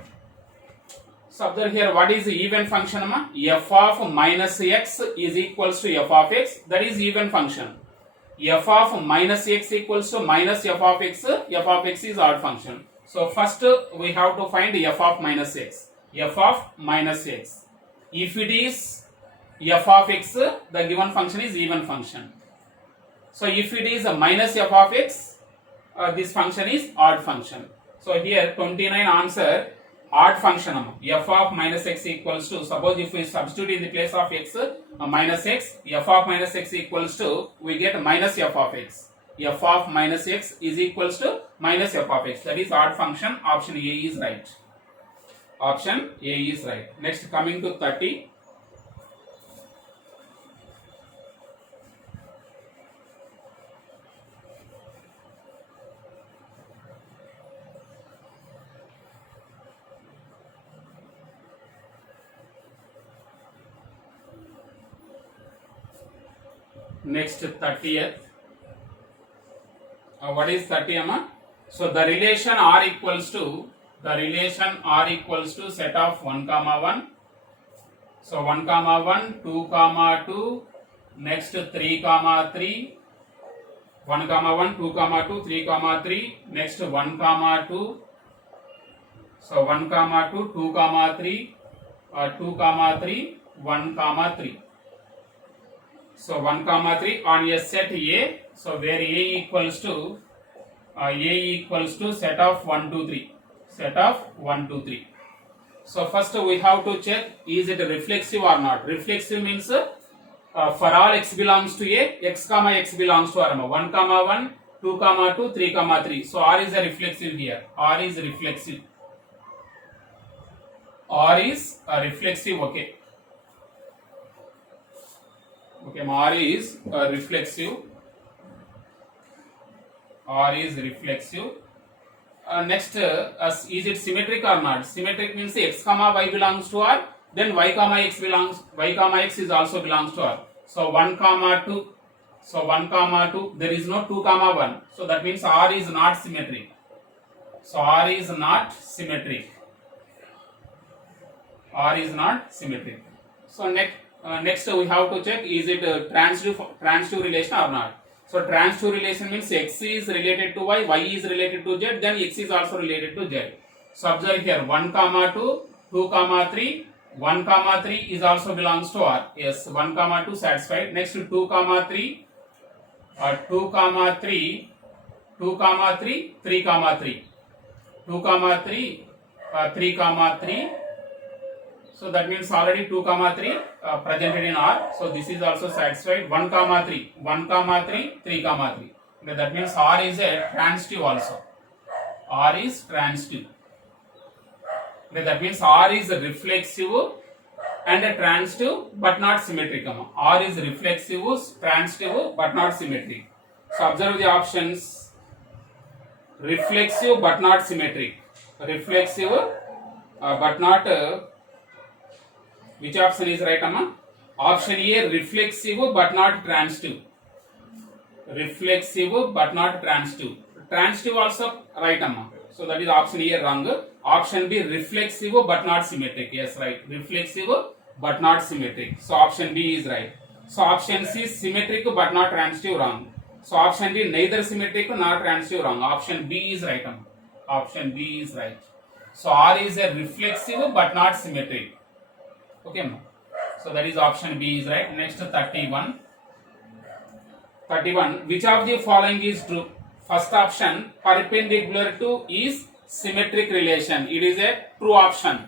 So observe here, what is the even function? F of minus x is equals to f of x. That is even function. F of minus x equals to minus f of x. F of x is odd function. So first we have to find f of minus x. F of minus x. If it is f of x, the given function is even function. So if it is a minus f of x, this function is odd function. So here 29 answer odd function. F of minus x equals to, suppose if we substitute in the place of x minus x, f of minus x equals to, we get minus f of x. F of minus x is equals to minus f of x. That is odd function. Option A is right. Option A is right. Next, coming to 30. Next 30th. What is 30? So the relation R equals to set of 1 comma 1. So 1 comma 1, 2 comma 2, next 3 comma 3, 1 comma 1, 2 comma 2, 3 comma 3, next 1 comma 2. So 1 comma 2, 2 comma 3, 2 comma 3, 1 comma 3. So 1 comma 3 on a set A. So where A equals to set of 1 2 3. Set of 1 2 3. So first we have to check, is it reflexive or not. Reflexive means for all x belongs to A, x comma x belongs to R. 1 comma 1, 2 comma 2, 3 comma 3. So R is a reflexive here. R is reflexive. R is a reflexive. Okay. Okay, R is reflexive. R is reflexive. Next, is it symmetric or not? Symmetric means x comma y belongs to R. Then y comma x is also belongs to R. So 1 comma 2. So 1 comma 2. There is no 2 comma 1. So that means R is not symmetric. So R is not symmetric. R is not symmetric. So next we have to check, is it transitive relation or not. So transitive relation means x is related to y, y is related to z, then x is also related to z. So observe here, 1 comma 2, 2 comma 3, 1 comma 3 is also belongs to R. Yes, 1 comma 2 satisfied. Next 2 comma 3, 2 comma 3, 2 comma 3, 3 comma 3, 2 comma 3, 3 comma 3, So that means already 2 comma 3 presented in R. So this is also satisfied. 1 comma 3, 1 comma 3, 3 comma 3. Okay, that means R is a transitive also. R is transitive. Okay, that means R is reflexive and a transitive but not symmetric. R is reflexive, transitive but not symmetric. So observe the options. Reflexive but not symmetric. Reflexive but not which option is right, Amma? Option A, reflexive but not transitive. Reflexive but not transitive. Transitive also right, Amma. So that is option A wrong. Option B, reflexive but not symmetric. Yes, right. Reflexive but not symmetric. So option B is right. So option C, symmetric but not transitive, wrong. So option D, neither symmetric nor transitive, wrong. Option B is right, Amma. Option B is right. So R is a reflexive but not symmetric. Okay, so that is option B is right. Next 31. 31. Which of the following is true? First option, perpendicular to is symmetric relation. It is a true option.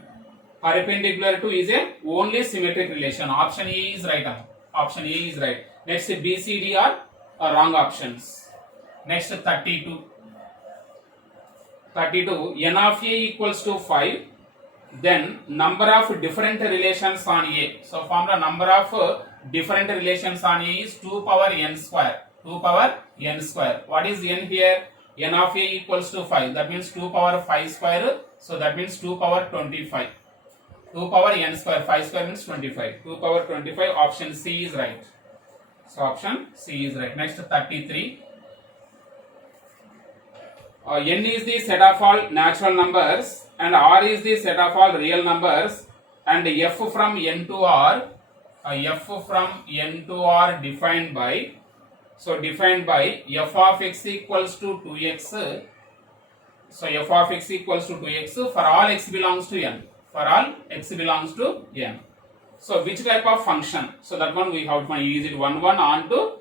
Perpendicular to is a only symmetric relation. Option A is right. Option A is right. Next B, C, D are wrong options. Next 32. 32. N of A equals to 5. Then number of different relations on A. So formula, number of different relations on A is 2 power n square. 2 power n square. What is n here? N of A equals to 5. That means 2 power 5 square. So that means 2 power 25. 2 power n square. 5 square means 25. 2 power 25. Option C is right. So option C is right. Next 33. N is the set of all natural numbers and R is the set of all real numbers, and F from N to R, F from N to R defined by, so defined by F of x equals to 2x. So F of x equals to 2x for all x belongs to N. For all x belongs to N. So which type of function? So that one we have to find. Is it 1 1 on to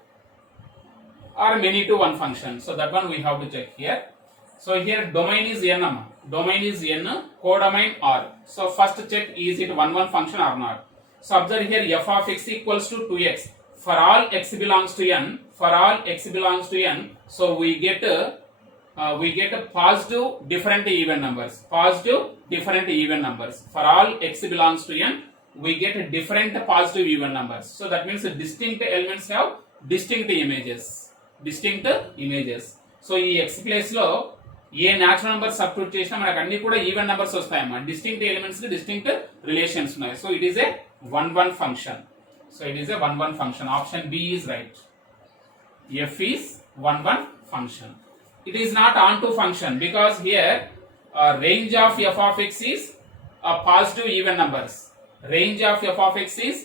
or many to one function? So that one we have to check here. So here domain is n, domain is n, codomain R. So first check, is it 1 1 function or not? So observe here f of x equals to 2x. For all x belongs to n, for all x belongs to n, so we get a positive different even numbers. Positive different even numbers. For all x belongs to n, we get different positive even numbers. So that means distinct elements have distinct images. Distinct images. So ఈ x place లో ఏ natural number substitute చేసినా మనకు అన్ని కూడా even numbers వస్తాయన్నమాట. Distinct elements కి distinct relations ఉన్నాయి. So it is a 1 1 function. So it is a 1 1 function. Option B is right. F is 1 1 function. It is not onto function because here range of f of x is positive even numbers. Range of f of x is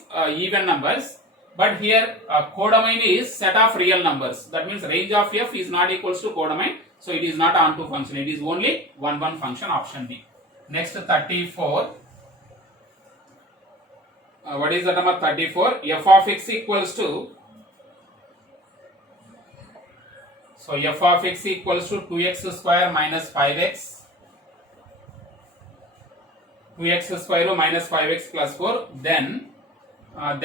even numbers. But here codomain is set of real numbers. That means range of f is not equals to codomain. So it is not onto function. It is only 1 1 function. Option B. Next 34. What is the number 34? F of x equals to, so f of x equals to 2x square minus 5x. 2x square minus 5x plus 4.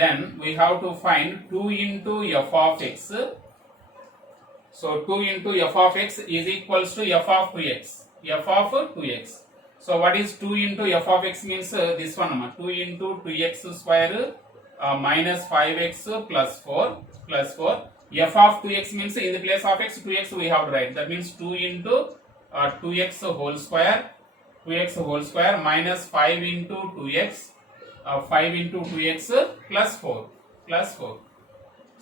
Then we have to find 2 into f of x. So 2 into f of x is equals to f of 2x. F of 2x. So what is 2 into f of x means this one. 2 into 2x square minus 5x plus 4. F of 2x means in the place of x 2x we have to write. That means 2 into 2x whole square. 2x whole square minus 5 into 2x. 5 into 2x plus 4.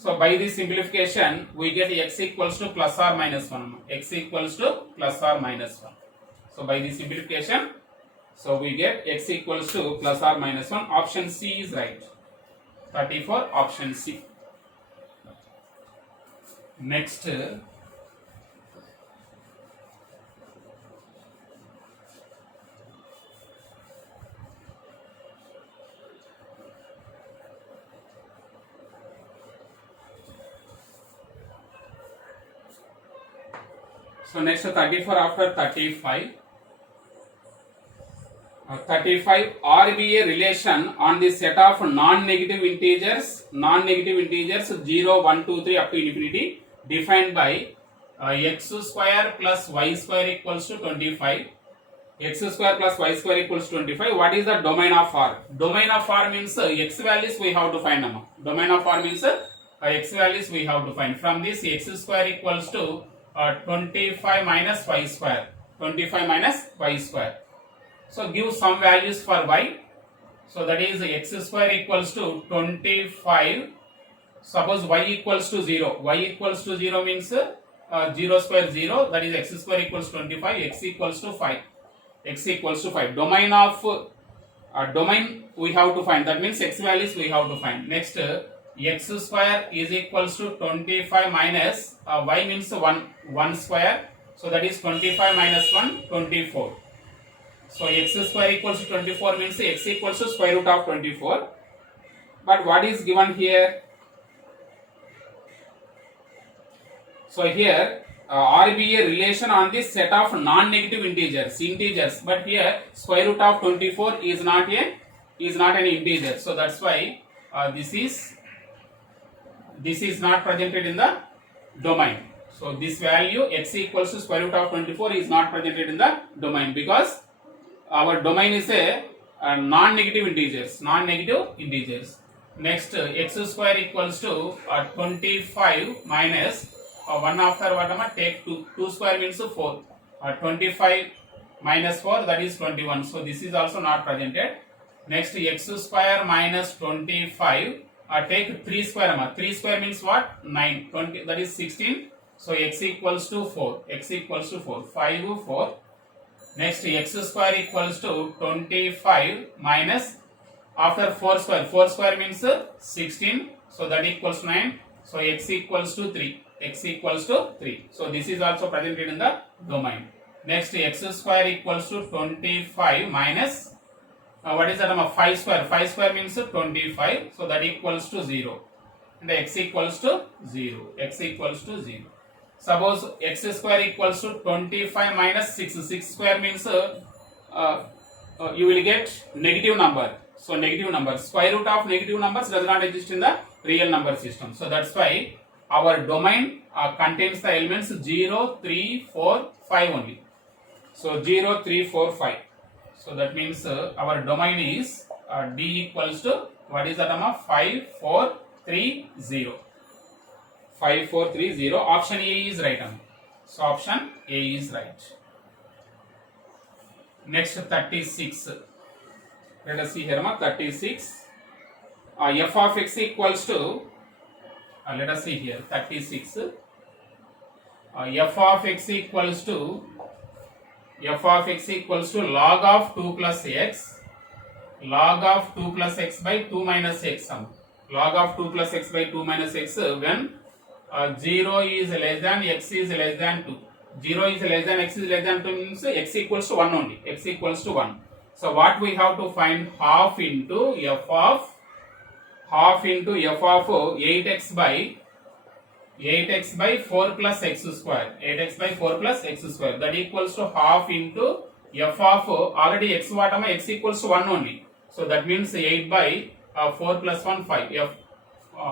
So by this simplification we get x equals to plus or minus 1. X equals to plus or minus 1. So by this simplification, so we get x equals to plus or minus 1. Option C is right. 34 option C. Next so next 34 after 35. 35 R be a relation on the set of non-negative integers 0, 1, 2, 3 up to infinity defined by x square plus y square equals to 25. X square plus y square equals 25. What is the domain of R? Domain of R means x values we have to find. Domain of R means x values we have to find. From this x square equals to 25 minus y square. 25 minus y square. So give some values for y. So that is x square equals to 25. Suppose y equals to 0. Y equals to 0 means 0 square 0. That is x square equals 25. X equals to 5. X equals to 5. Domain of domain we have to find. That means x values we have to find. Next x square is equals to 25 minus y means 1 square. So that is 25 minus 1 24. So x square equals to 24 means x equals to square root of 24. But what is given here? So here R be a relation on the set of non-negative integers, but here square root of 24 is not an integer. So that's why this is not presented in the domain. So this value x equals to square root of 24 is not presented in the domain because our domain is a non-negative integers. Next x square equals to 25 minus 1 after what take 2 square means 4. 25 minus 4 that is 21. So this is also not presented. Next x square minus 25 take 3 square. 3 square means what? 9. 20 that is 16. So x equals to 4. 5 4. Next x square equals to 25 minus after 4 square. 4 square means 16. So that equals 9. So x equals to 3. So this is also presented in the domain. Next x square equals to 25 minus what is that? 5 square. 5 square means 25. So that equals to 0. And x equals to 0. Suppose x square equals to 25 minus 6. 6 square means you will get negative number. So negative number. Square root of negative numbers does not exist in the real number system. So that's why our domain contains the elements 0, 3, 4, 5 only. So 0, 3, 4, 5. So that means our domain is D equals to what is that? 5, 4, 3, 0. 5, 4, 3, 0. Option A is right. So option A is right. Next 36. Let us see here. 36. F of x equals to let us see here 36. F of x equals to log of 2 plus x by 2 minus x. Log of 2 plus x by 2 minus x when 0 is less than x is less than 2. 0 is less than x is less than 2 means x equals to 1 only. X equals to 1. So what we have to find? Half into f of 8x by 4 plus x square. 8x by 4 plus x square. That equals to half into f of already x what? X equals to 1 only. So that means 8 by 4 plus 1 5.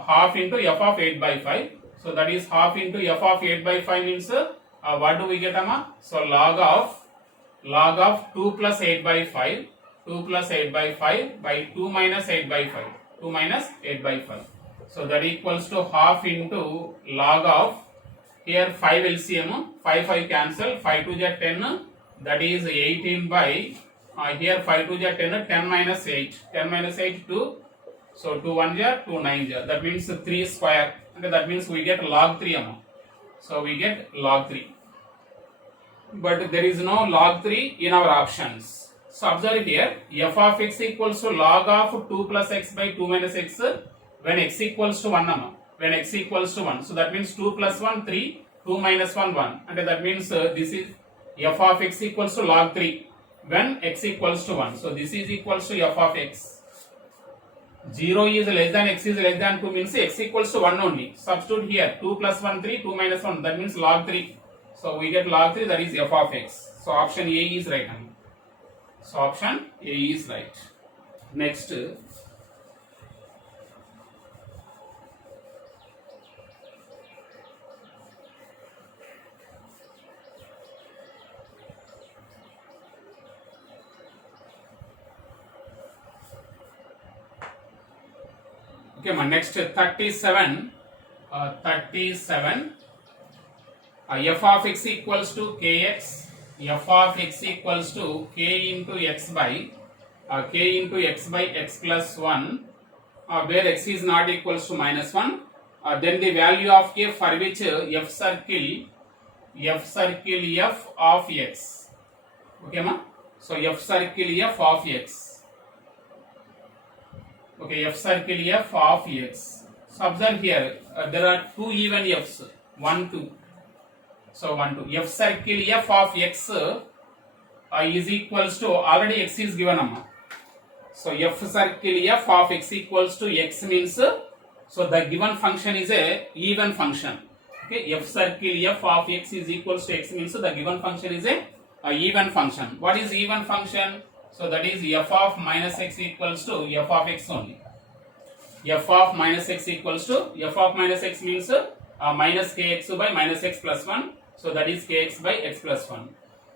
Half into f of 8 by 5. So that is half into f of 8 by 5 means what do we get? So log of 2 plus 8 by 5. 2 plus 8 by 5 by 2 minus 8 by 5. 2 minus 8 by 5. So that equals to half into log of here 5 LCM. 5 cancel. 5 to the 10. That is 18 by here 5 to the 10. 10 minus 8. 10 minus 8 2. So 2 1 ja 2 9 ja. That means 3 square. And that means we get log 3 So we get log 3. But there is no log 3 in our options. So observe here, f of x equals to log of 2 plus x by 2 minus x when x equals to 1. When x equals to 1. So that means 2 plus 1, 3, 2 minus 1, 1. And that means this is f of x equals to log 3 when x equals to 1. So this is equals to f of x. 0 is less than x is less than 2 means x equals to 1 only. Substitute here 2 plus 1, 3, 2 minus 1. That means log 3. So we get log 3, that is f of x. So option A is right. So option A is right. Next, okay, my next 37. 37. F of x equals to kx. F of x equals to k into x by x plus 1, where x is not equals to minus 1. Then the value of k for which f circle f of x. Okay, ma? So f circle f of x. Okay, f circle f of x. So observe here, there are two even f's, 1, 2. So 1, 2. F circle f of x is equals to, already x is given amma. So f circle f of x equals to x means, so the given function is a even function. Okay, f circle f of x is equals to x means the given function is a even function. What is even function? So that is f of minus x equals to f of x only. F of minus x equals to, f of minus x means minus kx by minus x plus 1. So that is kx by x plus 1.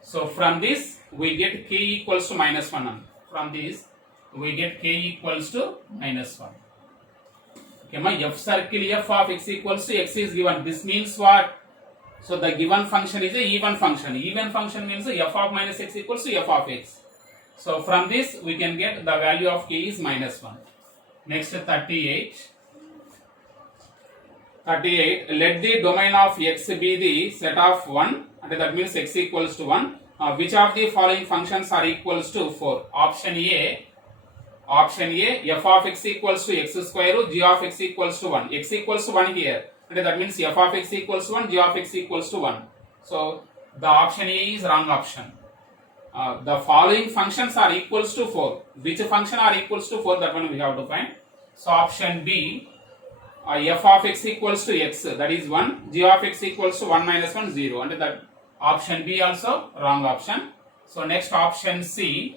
So from this we get k equals to minus 1. From this we get k equals to minus 1. Okay, my f circle f of x equals to x is given. This means what? So the given function is a even function. Even function means f of minus x equals to f of x. So from this we can get the value of k is minus 1. Next 38. 38. Let the domain of x be the set of 1, and that means x equals to 1. Which of the following functions are equals to 4? Option A, f of x equals to x square, g of x equals to 1. X equals to 1 here, and that means f of x equals to 1, g of x equals to 1. So the option A is wrong option. The following functions are equals to 4. Which function are equals to 4? That one we have to find. So option B, f of x equals to x, that is 1, g of x equals to 1 minus 1, 0, and that option B also wrong option. So next option C,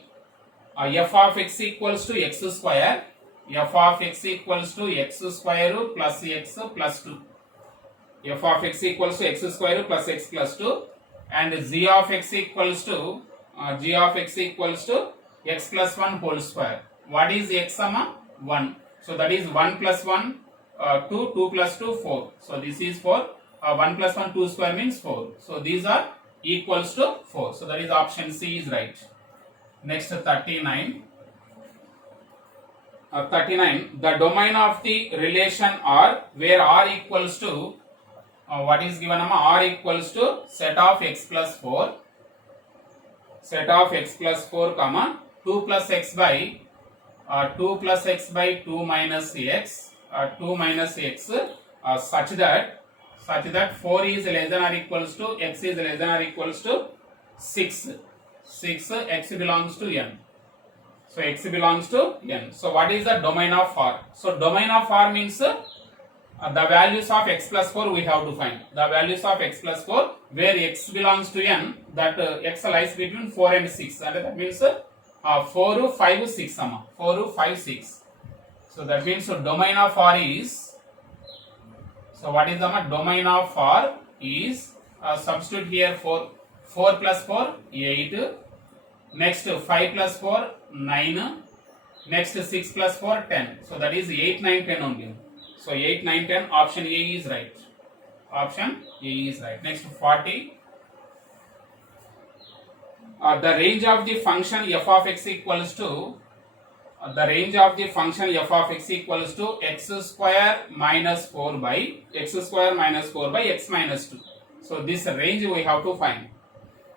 f of x equals to x square, f of x equals to x square plus x plus 2, f of x equals to x square plus x plus 2, and g of x equals to x plus 1 whole square. What is x, 1. So that is 1 plus 1, 2, 2 plus 2, 4. So this is 4. 1 plus 1, 2 square means 4. So these are equals to 4. So that is option C is right. Next 39. 39. The domain of the relation R, where R equals to, what is given, R equals to set of x plus 4. Set of x plus 4, 2 plus x by 2 minus x, 2 minus x, such that 4 is less than or equals to, x is less than or equals to 6. 6, x belongs to n. So x belongs to n. So what is the domain of R? So domain of R means the values of x plus 4 we have to find. The values of x plus 4 where x belongs to n, that x lies between 4 and 6, and that means 4, 5, 6, 4, 5, 6. So that means domain of R is, so what is the domain of R is, substitute here 4 plus 4, 8, next 5 plus 4, 9, next 6 plus 4, 10. So that is 8, 9, 10 only. So 8, 9, 10, option A is right. Option A is right. Next 40. The range of the function f of x equals to, x square minus 4 by x minus 2. So this range we have to find.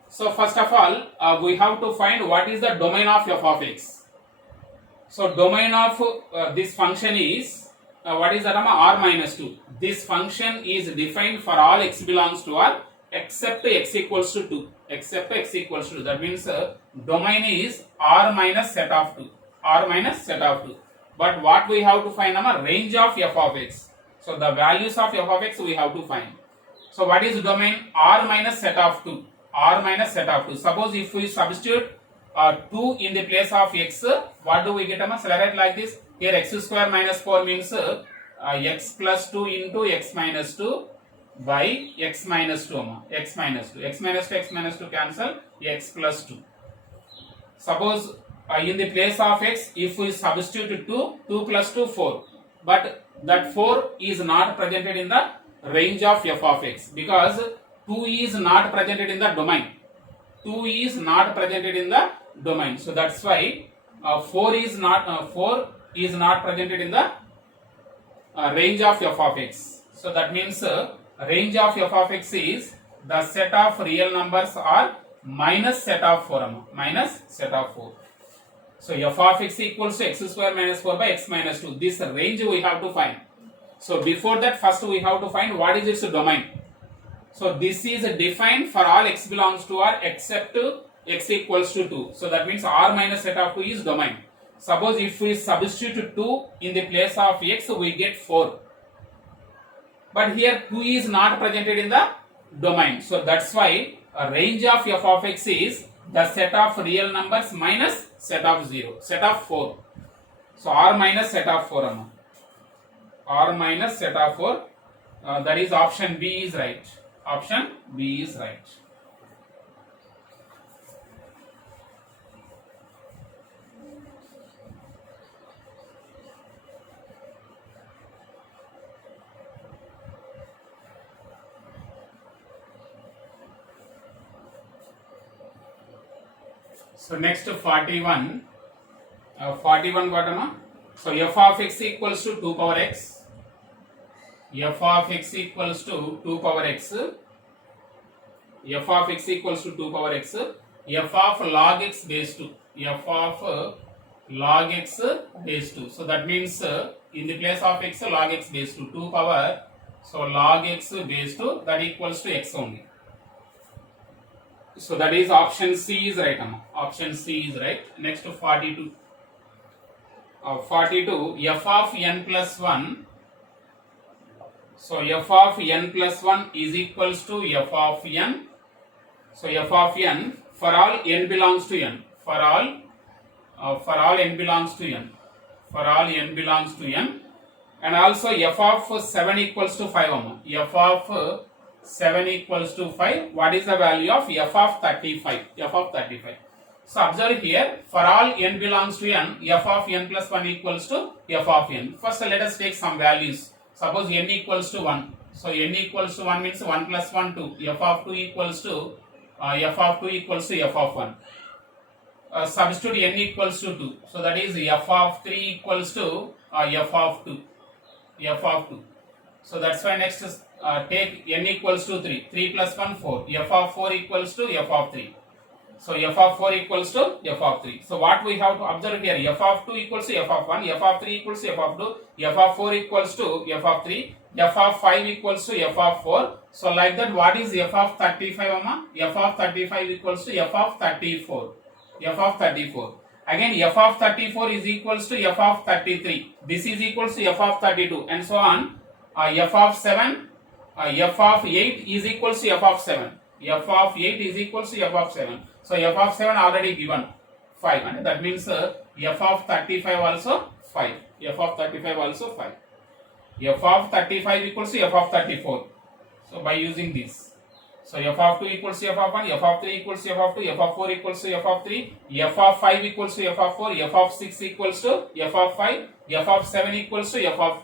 So first of all, we have to find what is the domain of f of x. So domain of this function is, what is that, r minus 2. This function is defined for all x belongs to R except x equals to 2. Except x equals to 2. That means domain is r minus set of 2. R minus set of 2. But what we have to find, range of f of x. So the values of f of x we have to find. So what is domain? R minus set of 2. R minus set of 2. Suppose if we substitute 2 in the place of x, what do we get? So let it like this. Here x square minus 4 means x plus 2 into x minus 2 by x minus 2. X minus 2. X minus 2, x minus 2 cancel. X plus 2. Suppose in the place of x, if we substitute 2, 2 plus 2, 4. But that 4 is not presented in the range of f of x because 2 is not presented in the domain. 2 is not presented in the domain. So that's why 4 is not presented in the range of f of x. So that means range of f of x is the set of real numbers are minus set of 4. Minus set of 4. So f of x equals to x square minus 4 by x minus 2. This range we have to find. So before that, first we have to find what is its domain. So this is defined for all x belongs to R except x equals to 2. So that means R minus set of 2 is domain. Suppose if we substitute 2 in the place of x, we get 4. But here 2 is not presented in the domain. So that's why a range of f of x is the set of real numbers minus set of 0, set of 4. So R minus set of 4. R minus set of 4. That is option B is right. Option B is right. So next 41. 41 what? So f of x equals to 2 power x. F of x equals to 2 power x. F of x equals to 2 power x. F of log x base 2. F of log x base 2. So that means in the place of x, log x base 2. 2 power. So log x base 2, that equals to x only. So that is option C is right. Option C is right. Next 42. 42. F of n plus 1. So f of n plus 1 is equals to f of n. So f of n for all n belongs to n. For all n belongs to n. For all n belongs to n. And also f of 7 equals to 5. F of 7 equals to 5. What is the value of f of 35? F of 35. So observe here, for all n belongs to n, f of n plus 1 equals to f of n. First let us take some values. Suppose n equals to 1. So n equals to 1 means 1 plus 1 2. F of 2 equals to f of 2 equals to f of 1. Substitute n equals to 2. So that is f of 3 equals to f of 2. F of 2. So that's why next take n equals to 3. 3 plus 1 4. F of 4 equals to f of 3. So f of 4 equals to f of 3. So what we have to observe here, f of 2 equals to f of 1, f of 3 equals to f of 2, f of 4 equals to f of 3, f of 5 equals to f of 4. So like that, what is f of 35? F of 35 equals to f of 34. F of 34. Again f of 34 is equals to f of 33. This is equals to f of 32 and so on. F of 7, f of 8 is equals to f of 7. F of 8 is equals to f of 7. So f of 7 already given 5, and that means f of 35 also 5. F of 35 also 5. F of 35 equals to f of 34. So by using this, so f of 2 equals to f of 1, f of 3 equals to f of 2, f of 4 equals to f of 3, f of 5 equals to f of 4, f of 6 equals to f of 5, f of 7 equals to f of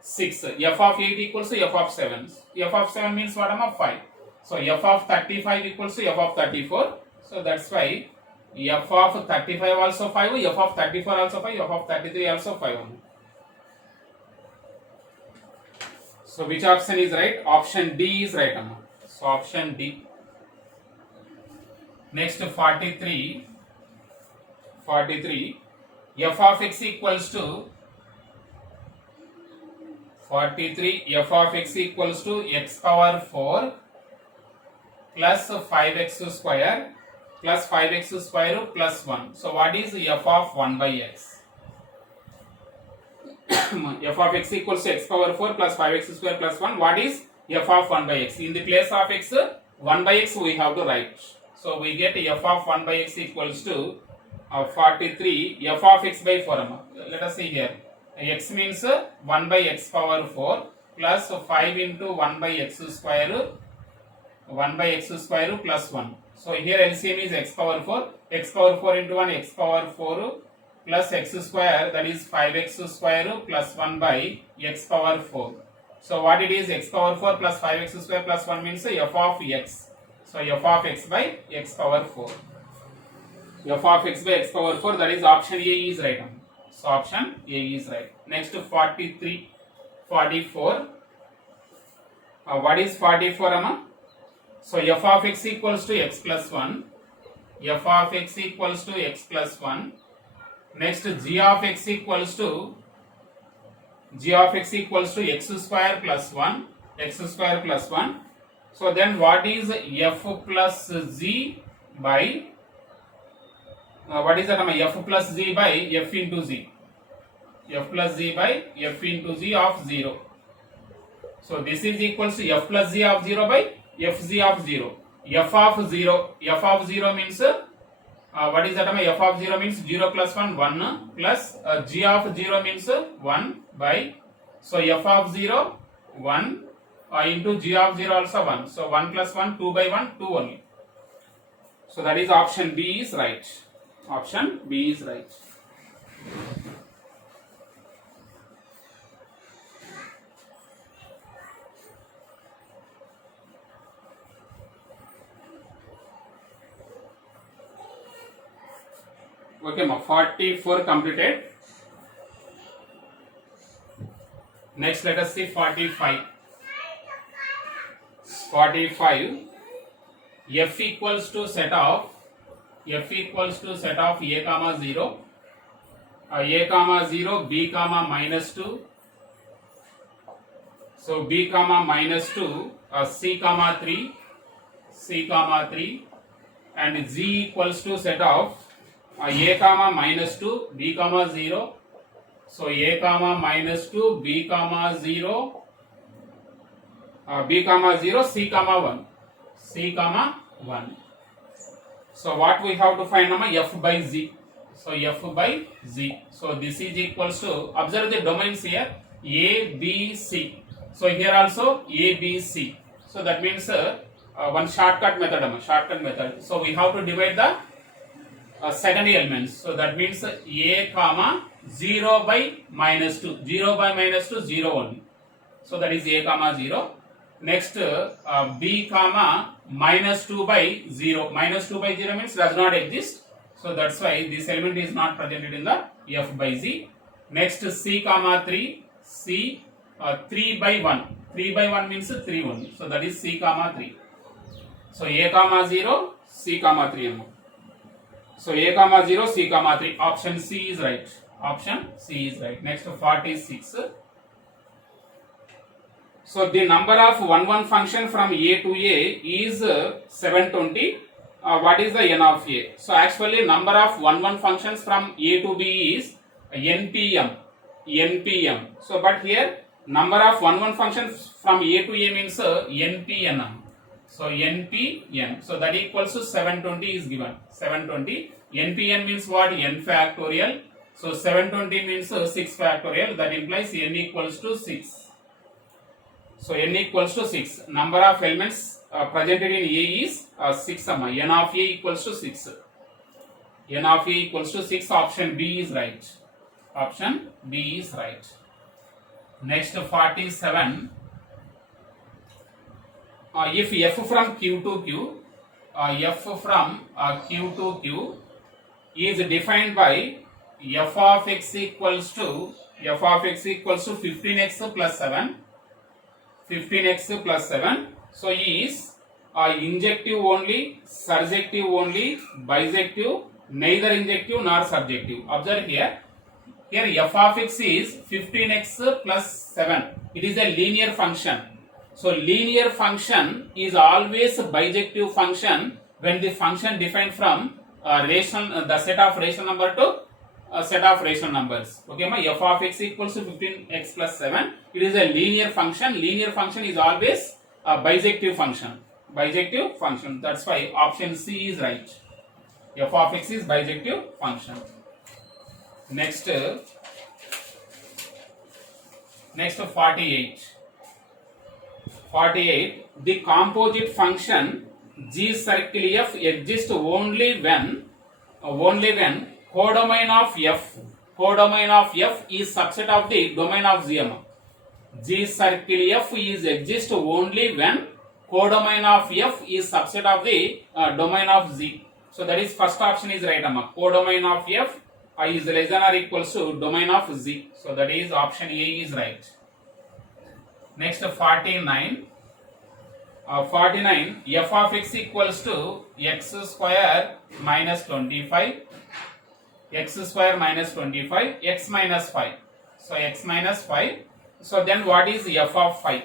6, f of 8 equals to f of 7. F of 7 means what? 5. So f of 35 equals to f of 34. So that's why f of 35 also 5, f of 34 also 5, f of 33 also 5. So which option is right? Option D is right. So option D. Next 43. 43. F of x equals to 43. F of x equals to x power 4 plus 5x square plus 5x square plus 1. So what is f of 1 by x? F of x equals to x power 4 plus 5x square plus 1. What is f of 1 by x? In the place of x, 1 by x we have to write. So we get f of 1 by x equals to 43 f of x by 4. Let us see here. X means 1 by x power 4 plus 5 into 1 by x square, 1 by x square plus 1. So here LCM is x power 4. X power 4 into 1 x power 4 plus x square, that is 5x square plus 1 by x power 4. So what it is, x power 4 plus 5x square plus 1 means f of x. So f of x by x power 4. F of x by x power 4, that is option A is right. So option A is right. Next 43, 44. What is 44, Amma? So f of x equals to x plus 1. F of x equals to x plus 1. Next g of x equals to x square plus 1. X square plus 1. So then what is f plus z by what is that? F plus z by f into z. F plus z by f into z of 0. So this is equals to f plus z of 0 by f z of 0. F of 0. F of 0 means what is that? F of 0 means 0 plus 1, 1 plus g of 0 means 1 by. So f of 0, 1 into g of 0 also 1. So 1 plus 1, 2 by 1, 2 only. So that is option B is right. Option B is right. Okay, 44 completed. Next, let us see 45. 45. F equals to set of a comma 0, a comma 0, b comma minus 2. So b comma minus 2, c comma 3, and z equals to set of a comma minus 2, b comma 0. So a comma minus 2, b comma 0, b comma 0, c comma 1, c comma 1. So what we have to find, f by z. So f by z. So this is equals to, observe the domains here, a, b, c. So here also a, b, c. So that means one shortcut method. So we have to divide the second elements. So that means a comma 0 by minus 2. 0 by minus 2, 0 only. So that is a comma 0. Next b comma minus 2 by 0. Minus 2 by 0 means does not exist. So that's why this element is not presented in the f by z. Next c comma 3. C 3 by 1. 3 by 1 means 3 only. So that is c comma 3. So a comma 0, c comma 3. So a comma 0, c comma 3. Option C is right. Option C is right. Next 46. So the number of 1 function from A to A is 720. What is the n of A? So actually number of 1 functions from A to B is npm. So but here number of 1 functions from A to A means npn. So npn. So that equals to 720 is given. 720. Npn means what? N factorial. So 720 means 6 factorial. That implies n equals to 6. So n equals to 6. Number of elements presented in A is 6. N of A equals to 6. N of A equals to 6. Option B is right. Option B is right. Next 47. If f from Q to Q, Q to Q is defined by f of x equals to 15x plus 7. 15x plus 7. So is injective only, surjective only, bijective, neither injective nor surjective. Observe here. Here f of x is 15x plus 7. It is a linear function. So linear function is always a bijective function when the function defined from the set of rational number to set of rational numbers. Okay, f of x equals to 15x plus 7. It is a linear function. Linear function is always a bijective function. bijective function. That's why option C is right. F of x is bijective function. Next 48. 48. The composite function g circle f exists only when codomain of f is subset of the domain of Z. G circle f is exist only when codomain of f is subset of the domain of Z. So that is first option is right, amma. Codomain of f is less than or equals to domain of Z. So that is option A is right. Next 49. 49. F of x equals to x square minus 25. X square minus 25. X minus 5. So x minus 5. So then what is f of 5?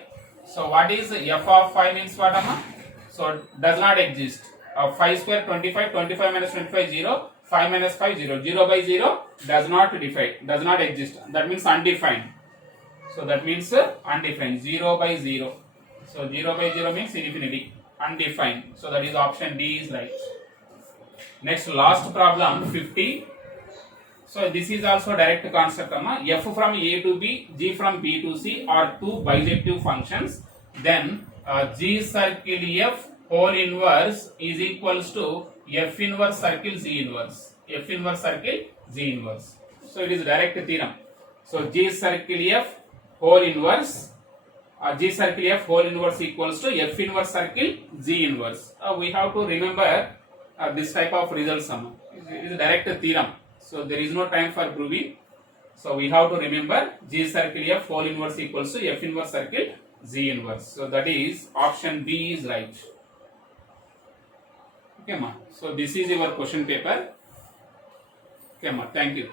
So what is f of 5 means what, amma? So does not exist. 5 square 25. 25 minus 25 0. 5 minus 5 0. 0 by 0 does not exist. That means undefined. So that means undefined. 0 by 0. So 0 by 0 means infinity. Undefined. So that is option D is right. Next last problem 50. So this is also direct concept, amma. F from A to B, G from B to C are two bijective functions. Then G circle F whole inverse is equals to F inverse circle Z inverse. F inverse circle Z inverse. So it is direct theorem. So G circle F whole inverse, G circle F whole inverse equals to F inverse circle Z inverse. We have to remember this type of results, amma. It is direct theorem. So there is no time for proving. So we have to remember G circle F whole inverse equals to F inverse circle Z inverse. So that is option B is right. Okay, ma. So this is your question paper. Okay, ma. Thank you.